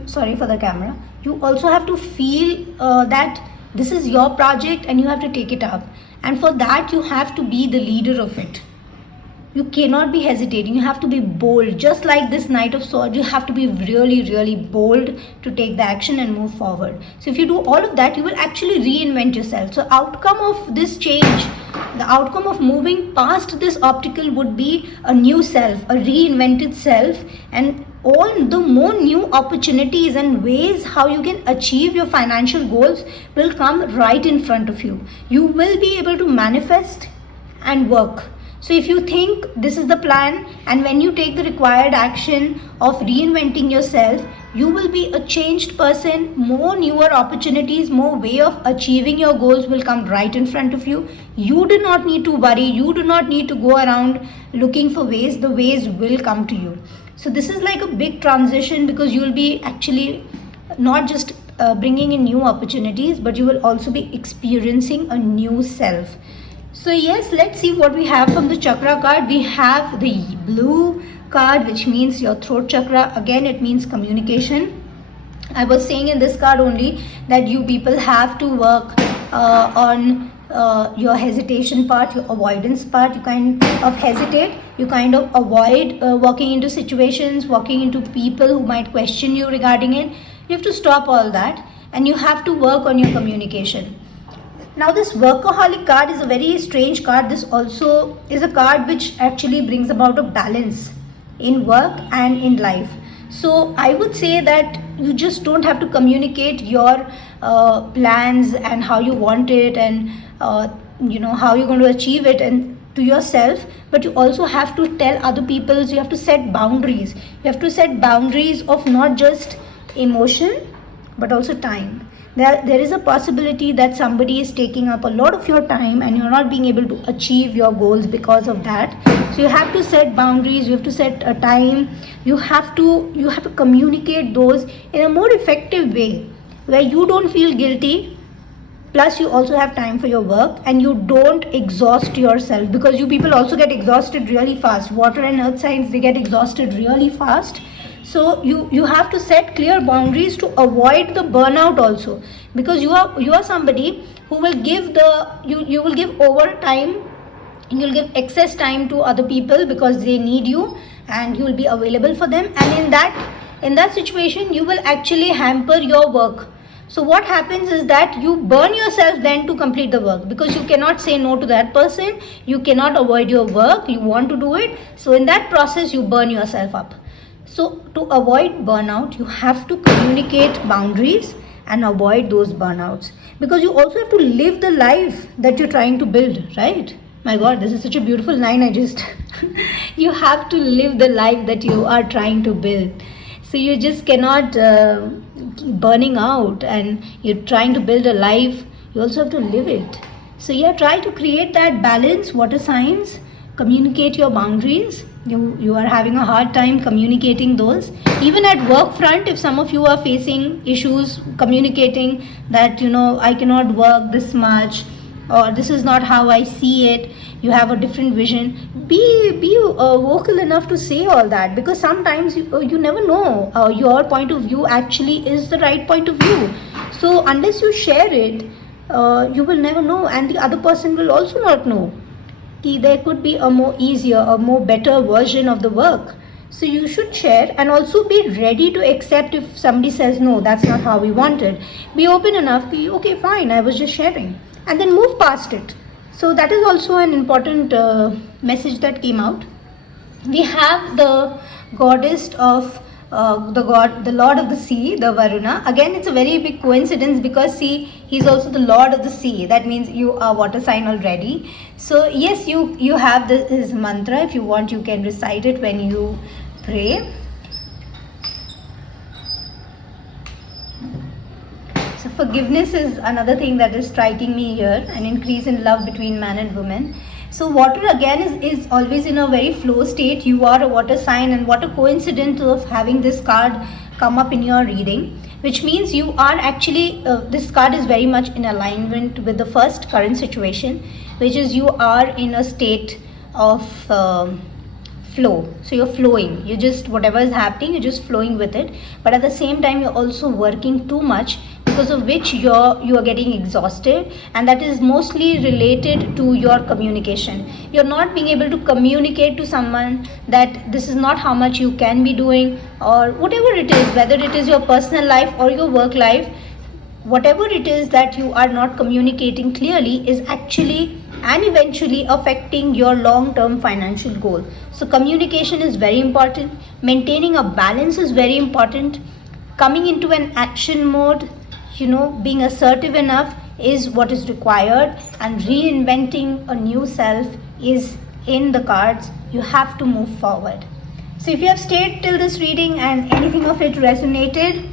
sorry for the camera, you also have to feel that this is your project and you have to take it up, and for that you have to be the leader of it. You cannot be hesitating. You have to be bold. Just like this Knight of Swords, you have to be really, really bold to take the action and move forward. So if you do all of that, you will actually reinvent yourself. So outcome of this change, the outcome of moving past this obstacle would be a new self, a reinvented self, and all the more new opportunities and ways how you can achieve your financial goals will come right in front of you. You will be able to manifest and work. So if you think this is the plan, and when you take the required action of reinventing yourself, you will be a changed person. More newer opportunities, more way of achieving your goals will come right in front of you. You do not need to worry. You do not need to go around looking for ways. The ways will come to you. So this is like a big transition, because you will be actually not just bringing in new opportunities, but you will also be experiencing a new self. So yes, let's see what we have from the chakra card. We have the blue card, which means your throat chakra. Again, it means communication. I was saying in this card only that you people have to work on your hesitation part, your avoidance part. You kind of hesitate, you kind of avoid walking into situations, walking into people who might question you regarding it. You have to stop all that, and you have to work on your communication. Now this workaholic card is a very strange card. This also is a card which actually brings about a balance in work and in life. So I would say that you just don't have to communicate your plans and how you want it, and how you're going to achieve it, and to yourself, but you also have to tell other people. You have to set boundaries. You have to set boundaries of not just emotion but also time. There is a possibility that somebody is taking up a lot of your time and you're not being able to achieve your goals because of that. So you have to set boundaries, you have to set a time, you have to communicate those in a more effective way, where you don't feel guilty, plus you also have time for your work, and you don't exhaust yourself, because you people also get exhausted really fast. Water and earth signs, they get exhausted really fast. So you have to set clear boundaries to avoid the burnout also, because you are somebody who will give you will give overtime, you'll give excess time to other people because they need you, and you will be available for them, and in that situation you will actually hamper your work. So what happens is that you burn yourself then to complete the work, because you cannot say no to that person, you cannot avoid your work, you want to do it. So in that process you burn yourself up. So to avoid burnout, you have to communicate boundaries and avoid those burnouts, because you also have to live the life that you're trying to build, right? My God, this is such a beautiful line I just you have to live the life that you are trying to build. So you just cannot keep burning out, and you're trying to build a life, you also have to live it. So yeah, try to create that balance. Water signs, communicate your boundaries. You are having a hard time communicating those. Even at work front, if some of you are facing issues communicating that, I cannot work this much, or this is not how I see it, you have a different vision, be vocal enough to say all that, because sometimes you never know your point of view actually is the right point of view. So unless you share it, you will never know, and the other person will also not know. There could be a more easier, a more better version of the work. So you should share, and also be ready to accept if somebody says no, that's not how we want it. Be open enough, be okay, fine, I was just sharing, and then move past it. So that is also an important message that came out. We have the goddess of the lord of the sea, the Varuna. Again, it's a very big coincidence, because see, he's also the lord of the sea. That means you are water sign already. So yes, you have his mantra. If you want, you can recite it when you pray. So forgiveness is another thing that is striking me here, an increase in love between man and woman. So water again is always in a very flow state. You are a water sign, and what a coincidence of having this card come up in your reading, which means you are actually, this card is very much in alignment with the first current situation, which is you are in a state of flow. So you're flowing, whatever is happening, you're just flowing with it, but at the same time you're also working too much, because because of which you are getting exhausted, and that is mostly related to your communication. You're not being able to communicate to someone that this is not how much you can be doing, or whatever it is, whether it is your personal life or your work life. Whatever it is that you are not communicating clearly is actually and eventually affecting your long-term financial goal. So communication is very important. Maintaining a balance is very important. Coming into an action mode, being assertive enough is what is required, and reinventing a new self is in the cards. You have to move forward. So if you have stayed till this reading and anything of it resonated,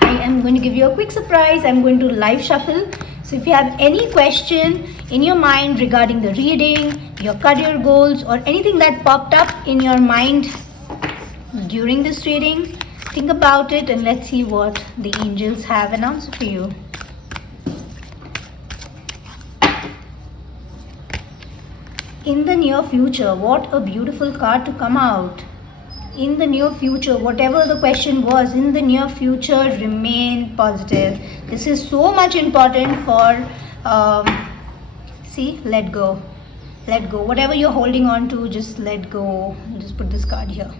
I am going to give you a quick surprise. I'm going to live shuffle. So if you have any question in your mind regarding the reading, your career goals, or anything that popped up in your mind during this reading, think about it and let's see what the angels have an answer for you. In the near future, what a beautiful card to come out. In the near future, whatever the question was, in the near future, remain positive. This is so much important for, let go. Let go. Whatever you're holding on to, just let go. Just put this card here.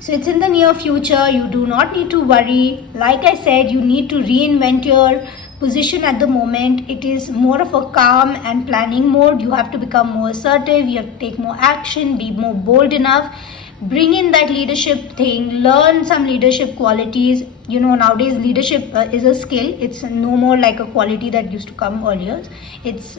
So it's in the near future. You do not need to worry. Like I said, you need to reinvent your position at the moment. It is more of a calm and planning mode. You have to become more assertive. You have to take more action, be more bold enough. Bring in that leadership thing, learn some leadership qualities. Nowadays leadership is a skill. It's no more like a quality that used to come earlier.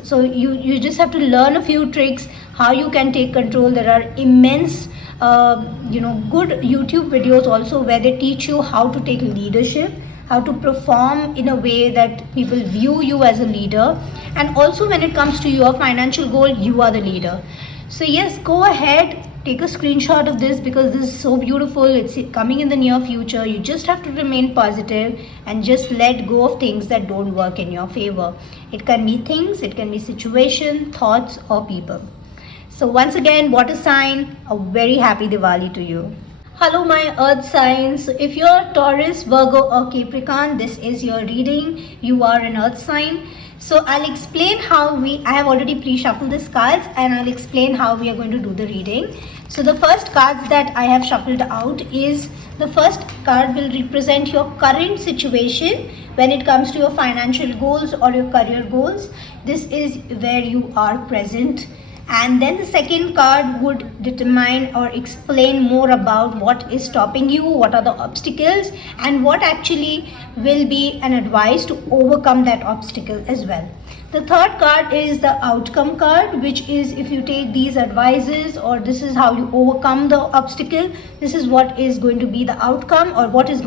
So you just have to learn a few tricks, how you can take control. There are immense good YouTube videos also where they teach you how to take leadership, how to perform in a way that people view you as a leader. And also when it comes to your financial goal, you are the leader. So yes, go ahead, take a screenshot of this because this is so beautiful. It's coming in the near future. You just have to remain positive and just let go of things that don't work in your favor. It can be things, it can be situation, thoughts, or people. So once again, water sign, a very happy Diwali to you. Hello my earth signs. So if you're Taurus, Virgo, or Capricorn, this is your reading. You are an earth sign. So I'll explain how I have already pre-shuffled these cards, and I'll explain how we are going to do the reading. So the first cards that I have shuffled out is, the first card will represent your current situation when it comes to your financial goals or your career goals. This is where you are present. And then the second card would determine or explain more about what is stopping you, what are the obstacles, and what actually will be an advice to overcome that obstacle as well. The third card is the outcome card, which is if you take these advices or this is how you overcome the obstacle, this is what is going to be the outcome, or what is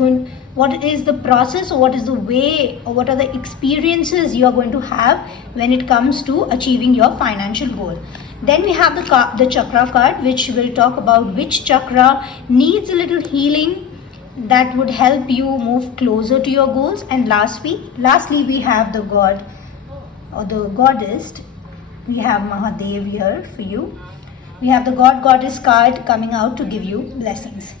the process, or what is the way, or what are the experiences you are going to have when it comes to achieving your financial goal. Then we have the chakra card, which will talk about which chakra needs a little healing that would help you move closer to your goals. And lastly, we have the god or the goddess. We have Mahadev here for you. We have the goddess card coming out to give you blessings.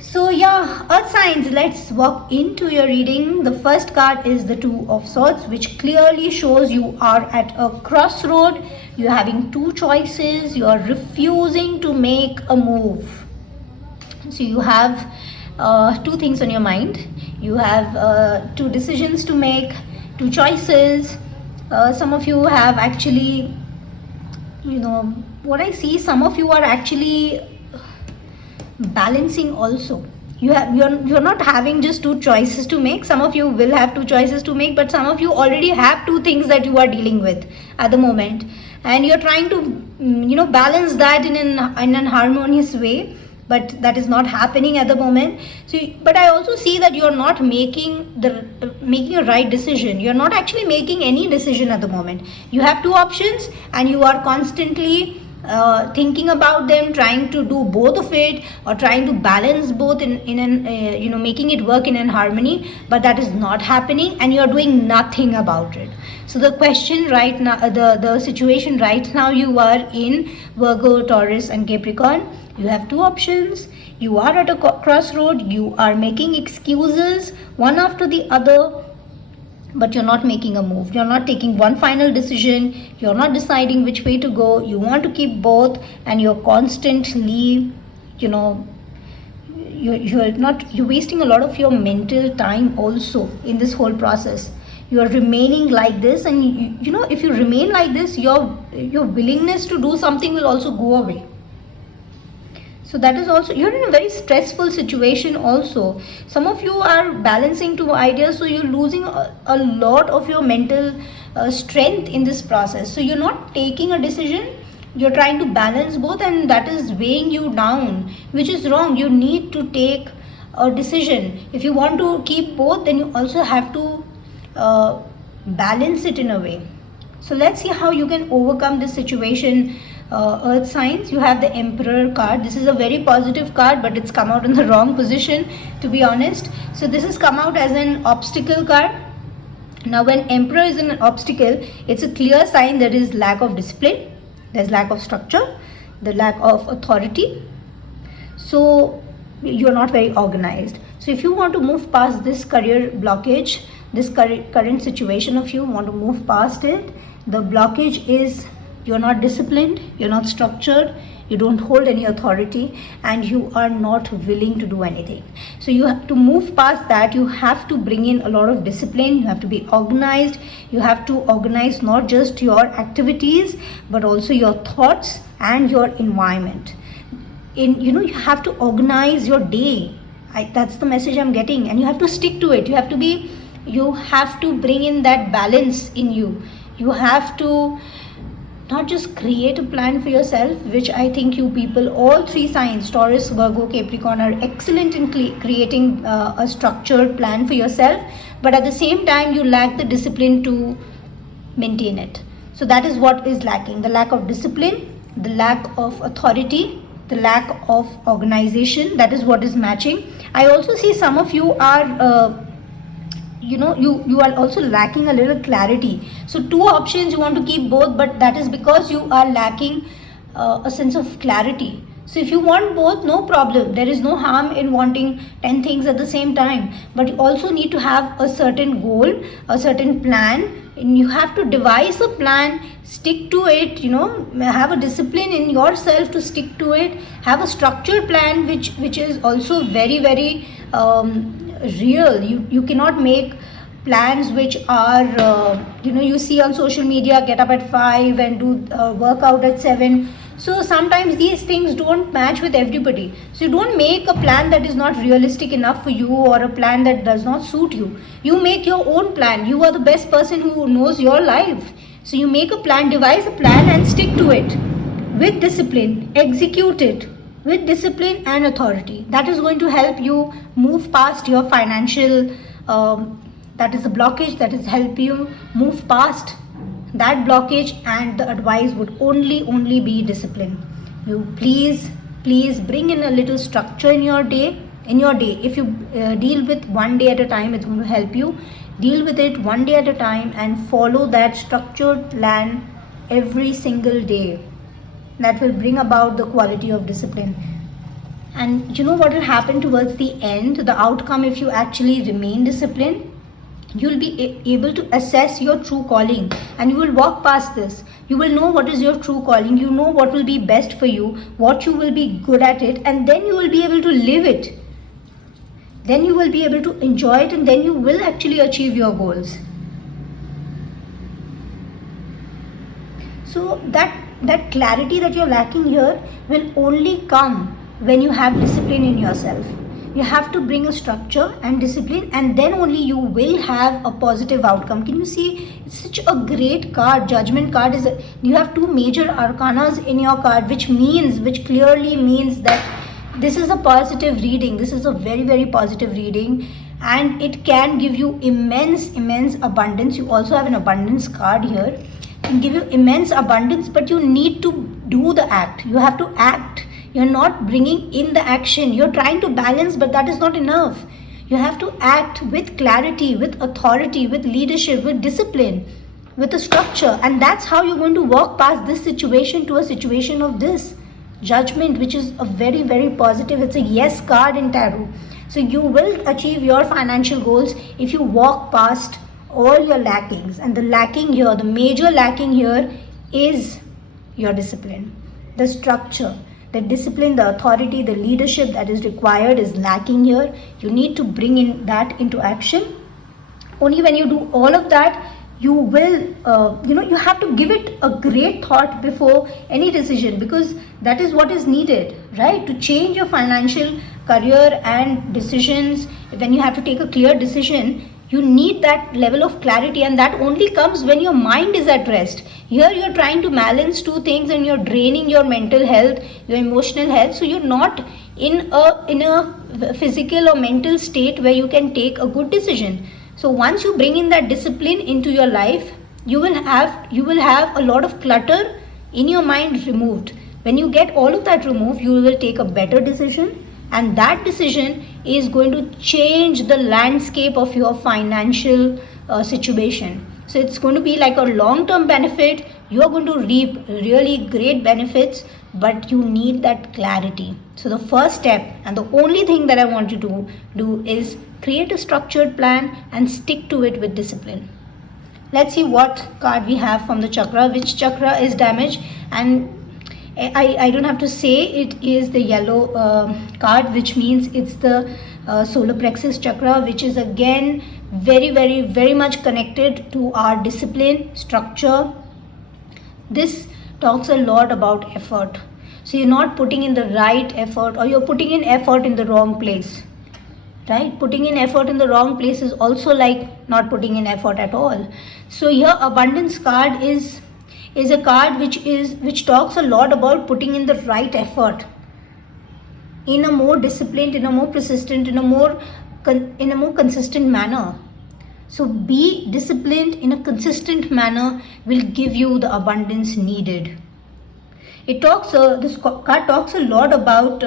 So yeah, earth signs, let's walk into your reading. The first card is the Two of Swords, which clearly shows you are at a crossroad. You're having two choices. You are refusing to make a move. So you have two things on your mind. You have two decisions to make, two choices. Some of you have actually, what I see, some of you are actually balancing also. You're not having just two choices to make. Some of you will have two choices to make, but some of you already have two things that you are dealing with at the moment, and you're trying to balance that in an harmonious way, but that is not happening at the moment. So but I also see that you're not making a right decision. You're not actually making any decision at the moment. You have two options and you are constantly thinking about them, trying to do both of it, or trying to balance both in making it work in harmony, but that is not happening and you're doing nothing about it. So the question right now, the situation right now, you are in Virgo, Taurus and Capricorn. You have two options. You are at a crossroad. You are making excuses one after the other, but you're not making a move. You're not taking one final decision. You're not deciding which way to go. You want to keep both, and you're constantly, you're wasting a lot of your mental time also in this whole process. You are remaining like this, and if you remain like this, your willingness to do something will also go away. So that is also, you're in a very stressful situation also. Some of you are balancing two ideas, so you're losing a lot of your mental strength in this process. So you're not taking a decision, you're trying to balance both, and that is weighing you down, which is wrong. You need to take a decision. If you want to keep both, then you also have to balance it in a way. So let's see how you can overcome this situation. Earth signs, you have the Emperor card. This is a very positive card, but it's come out in the wrong position, to be honest. So this has come out as an obstacle card. Now when Emperor is an obstacle, it's a clear sign there is lack of discipline, there's lack of structure, the lack of authority. So you're not very organized. So if you want to move past this career blockage, this current situation of you, want to move past it, the blockage is you're not disciplined, you're not structured, you don't hold any authority, and you are not willing to do anything. So you have to move past that. You have to bring in a lot of discipline. You have to be organized. You have to organize not just your activities, but also your thoughts and your environment. You have to organize your day. That's the message I'm getting, and you have to stick to it. You have to bring in that balance in you. You have to not just create a plan for yourself, which I think you people, all three signs, Taurus, Virgo, Capricorn, are excellent in creating a structured plan for yourself, but at the same time you lack the discipline to maintain it. So that is what is lacking, the lack of discipline, the lack of authority, the lack of organization. That is what is matching. I also see some of you are you are also lacking a little clarity. So two options, you want to keep both, but that is because you are lacking a sense of clarity. So if you want both, no problem. There is no harm in wanting 10 things at the same time, but you also need to have a certain goal, a certain plan, and you have to devise a plan, stick to it, have a discipline in yourself to stick to it, have a structured plan which is also very, very real. You cannot make plans which are you see on social media, get up at 5 and do workout at 7. So sometimes these things don't match with everybody. So you don't make a plan that is not realistic enough for you, or a plan that does not suit you. You make your own plan. You are the best person who knows your life. So you make a plan, devise a plan, and stick to it with discipline. Execute it with discipline and authority. That is going to help you move past your financial, that is the blockage, that is help you move past that blockage. And the advice would only be discipline. You please bring in a little structure in your day. If you deal with one day at a time, it's going to help you. Deal with it one day at a time and follow that structured plan every single day. That will bring about the quality of discipline. And you know what will happen towards the end, the outcome, if you actually remain disciplined? You'll be able to assess your true calling, and you will walk past this. You will know what is your true calling. You know what will be best for you, what you will be good at it, and then you will be able to live it. Then you will be able to enjoy it, and then you will actually achieve your goals. So that clarity that you're lacking here will only come when you have discipline in yourself. You have to bring a structure and discipline, and then only you will have a positive outcome. Can you see? It's such a great card. Judgment card you have two major arcanas in your card, which clearly means that this is a positive reading. This is a very, very positive reading, and it can give you immense abundance. You also have an abundance card here. It can give you immense abundance, but you need to do the act. You have to act. You're not bringing in the action. You're trying to balance, but that is not enough. You have to act with clarity, with authority, with leadership, with discipline, with a structure. And that's how you're going to walk past this situation to a situation of this. Judgment, which is a very, very positive, it's a yes card in tarot. So you will achieve your financial goals if you walk past all your lackings. And the lacking here, the major lacking here is your discipline. The structure, the discipline, the authority, the leadership that is required is lacking here. You need to bring in that into action. Only when you do all of that, you will, you have to give it a great thought before any decision, because that is what is needed, right? To change your financial career and decisions, when you have to take a clear decision, you need that level of clarity, and that only comes when your mind is at rest. Here you're trying to balance two things and you're draining your mental health, your emotional health, so you're not in a physical or mental state where you can take a good decision. So once you bring in that discipline into your life, you will have a lot of clutter in your mind removed. When you get all of that removed, you will take a better decision, and that decision is going to change the landscape of your financial situation. So it's going to be like a long-term benefit. You are going to reap really great benefits, but you need that clarity. So the first step and the only thing that I want you to do is create a structured plan and stick to it with discipline. Let's see what card we have from the chakra, which chakra is damaged, and I don't have to say it is the yellow card, which means it's the solar plexus chakra, which is again very, very, very much connected to our discipline, structure. This talks a lot about effort. So you're not putting in the right effort, or you're putting in effort in the wrong place, right? Putting in effort in the wrong place is also like not putting in effort at all. So here abundance card is a card which talks a lot about putting in the right effort in a more disciplined, in a more persistent, in a more consistent manner. So be disciplined in a consistent manner will give you the abundance needed. This card talks a lot about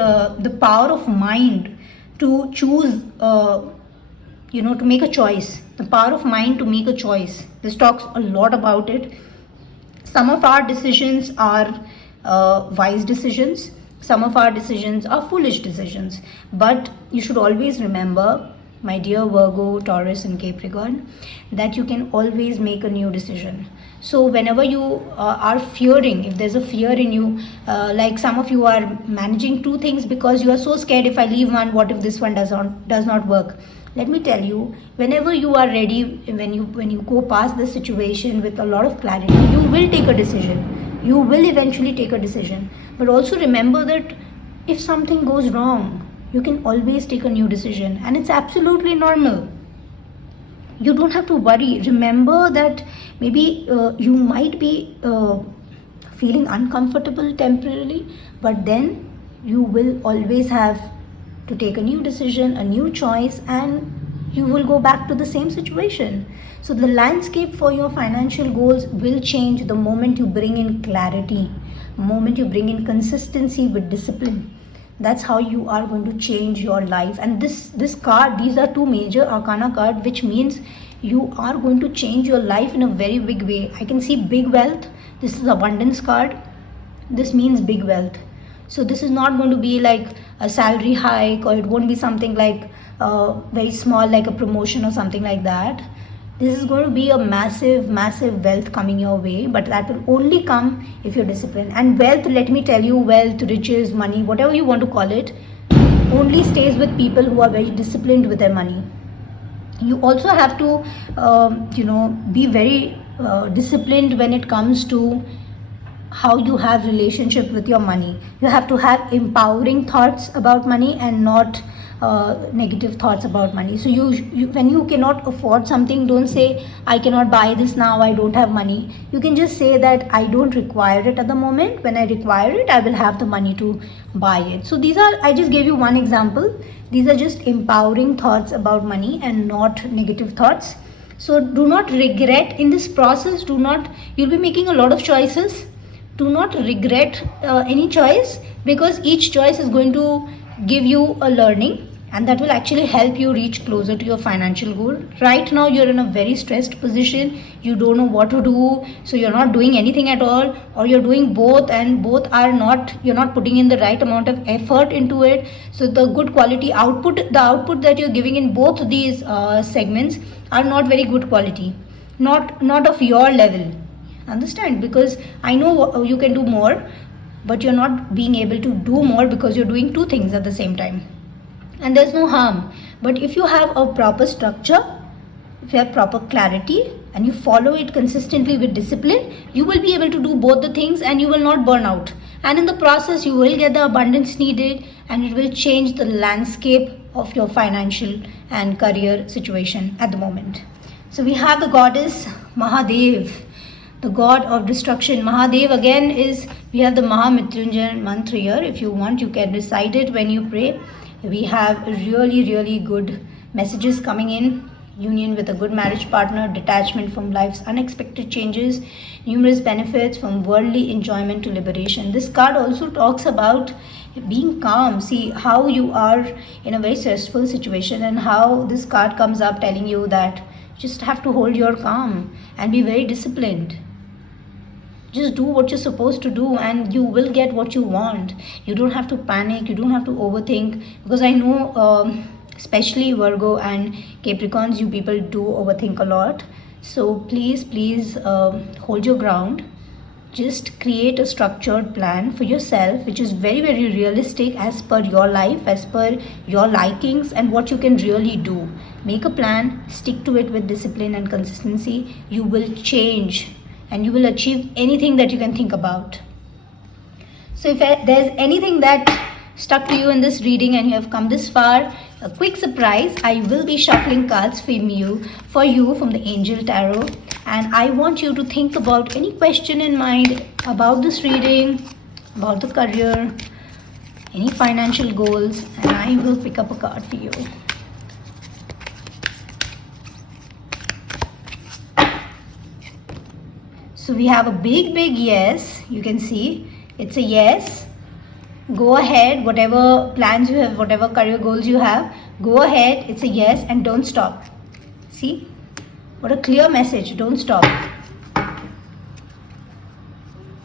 the power of mind to choose, to make a choice. The power of mind to make a choice. This talks a lot about it. Some of our decisions are wise decisions. Some of our decisions are foolish decisions. But you should always remember, my dear Virgo, Taurus and Capricorn, that you can always make a new decision. So whenever you are fearing, if there's a fear in you, like some of you are managing two things because you are so scared, if I leave one, what if this one does not work? Let me tell you, whenever you are ready, when you go past the situation with a lot of clarity, you will take a decision. You will eventually take a decision. But also remember that if something goes wrong, you can always take a new decision, and it's absolutely normal. You don't have to worry. Remember that maybe you might be feeling uncomfortable temporarily, but then you will always have to take a new decision, a new choice, and you will go back to the same situation. So the landscape for your financial goals will change the moment you bring in clarity, the moment you bring in consistency with discipline. That's how you are going to change your life. And this card, these are two major arcana cards, which means you are going to change your life in a very big way. I can see big wealth. This is abundance card. This means big wealth. So this is not going to be like a salary hike, or it won't be something like very small, like a promotion or something like that. This is going to be a massive, massive wealth coming your way, but that will only come if you're disciplined. And wealth, let me tell you, wealth, riches, money, whatever you want to call it, only stays with people who are very disciplined with their money. You also have to, be very disciplined when it comes to how you have relationship with your money. You have to have empowering thoughts about money and not negative thoughts about money. So you when you cannot afford something, don't say I cannot buy this now, I don't have money. You can just say that I don't require it at the moment. When I require it, I will have the money to buy it. So I just gave you one example. These are just empowering thoughts about money and not negative thoughts. So do not regret in this process. You'll be making a lot of choices. Do not regret any choice, because each choice is going to give you a learning. and that will actually help you reach closer to your financial goal. Right now you're in a very stressed position, you don't know what to do, so you're not doing anything at all, or you're doing both and both are not, you're not putting in the right amount of effort into it. So the good quality output, the output that you're giving in both these segments are not very good quality, not of your level. Understand? Because I know you can do more, but you're not being able to do more because you're doing two things at the same time, and there's no harm. But if you have a proper structure, if you have proper clarity and you follow it consistently with discipline, you will be able to do both the things and you will not burn out, and in the process you will get the abundance needed, and it will change the landscape of your financial and career situation at the moment. So we have the goddess Mahadev, the god of destruction. Mahadev again is, we have the Mahamrityunjay mantra here. If you want, you can recite it when you pray. We have really good messages coming in: union with a good marriage partner, detachment from life's unexpected changes, numerous benefits from worldly enjoyment to liberation. This card also talks about being calm. See how you are in a very stressful situation, and how this card comes up telling you that you just have to hold your calm and be very disciplined. Just do what you're supposed to do and you will get what you want. You don't have to panic, you don't have to overthink, because I know especially Virgo and Capricorns, you people do overthink a lot. So please hold your ground. Just create a structured plan for yourself, which is very realistic as per your life, as per your likings and what you can really do. Make a plan, stick to it with discipline and consistency. You will change and you will achieve anything that you can think about. So if there's anything that stuck to you in this reading and you have come this far, a quick surprise: I will be shuffling cards for you from the Angel Tarot, and I want you to think about any question in mind about this reading, about the career, any financial goals, and I will pick up a card for you. So we have a big yes. You can see it's a yes. Go ahead, whatever plans you have, whatever career goals you have, go ahead, it's a yes, and don't stop. See, what a clear message: don't stop.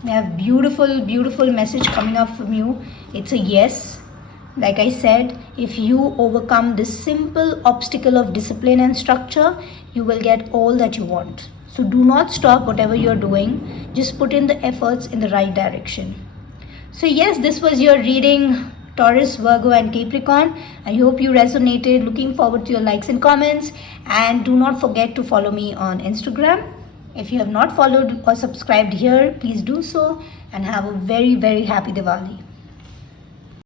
We have beautiful message coming up from you. It's a yes. Like I said, if you overcome this simple obstacle of discipline and structure, you will get all that you want. So do not stop whatever you're doing. Just put in the efforts in the right direction. So yes, this was your reading, Taurus, Virgo and Capricorn. I hope you resonated. Looking forward to your likes and comments. And do not forget to follow me on Instagram. If you have not followed or subscribed here, please do so. And have a very happy Diwali.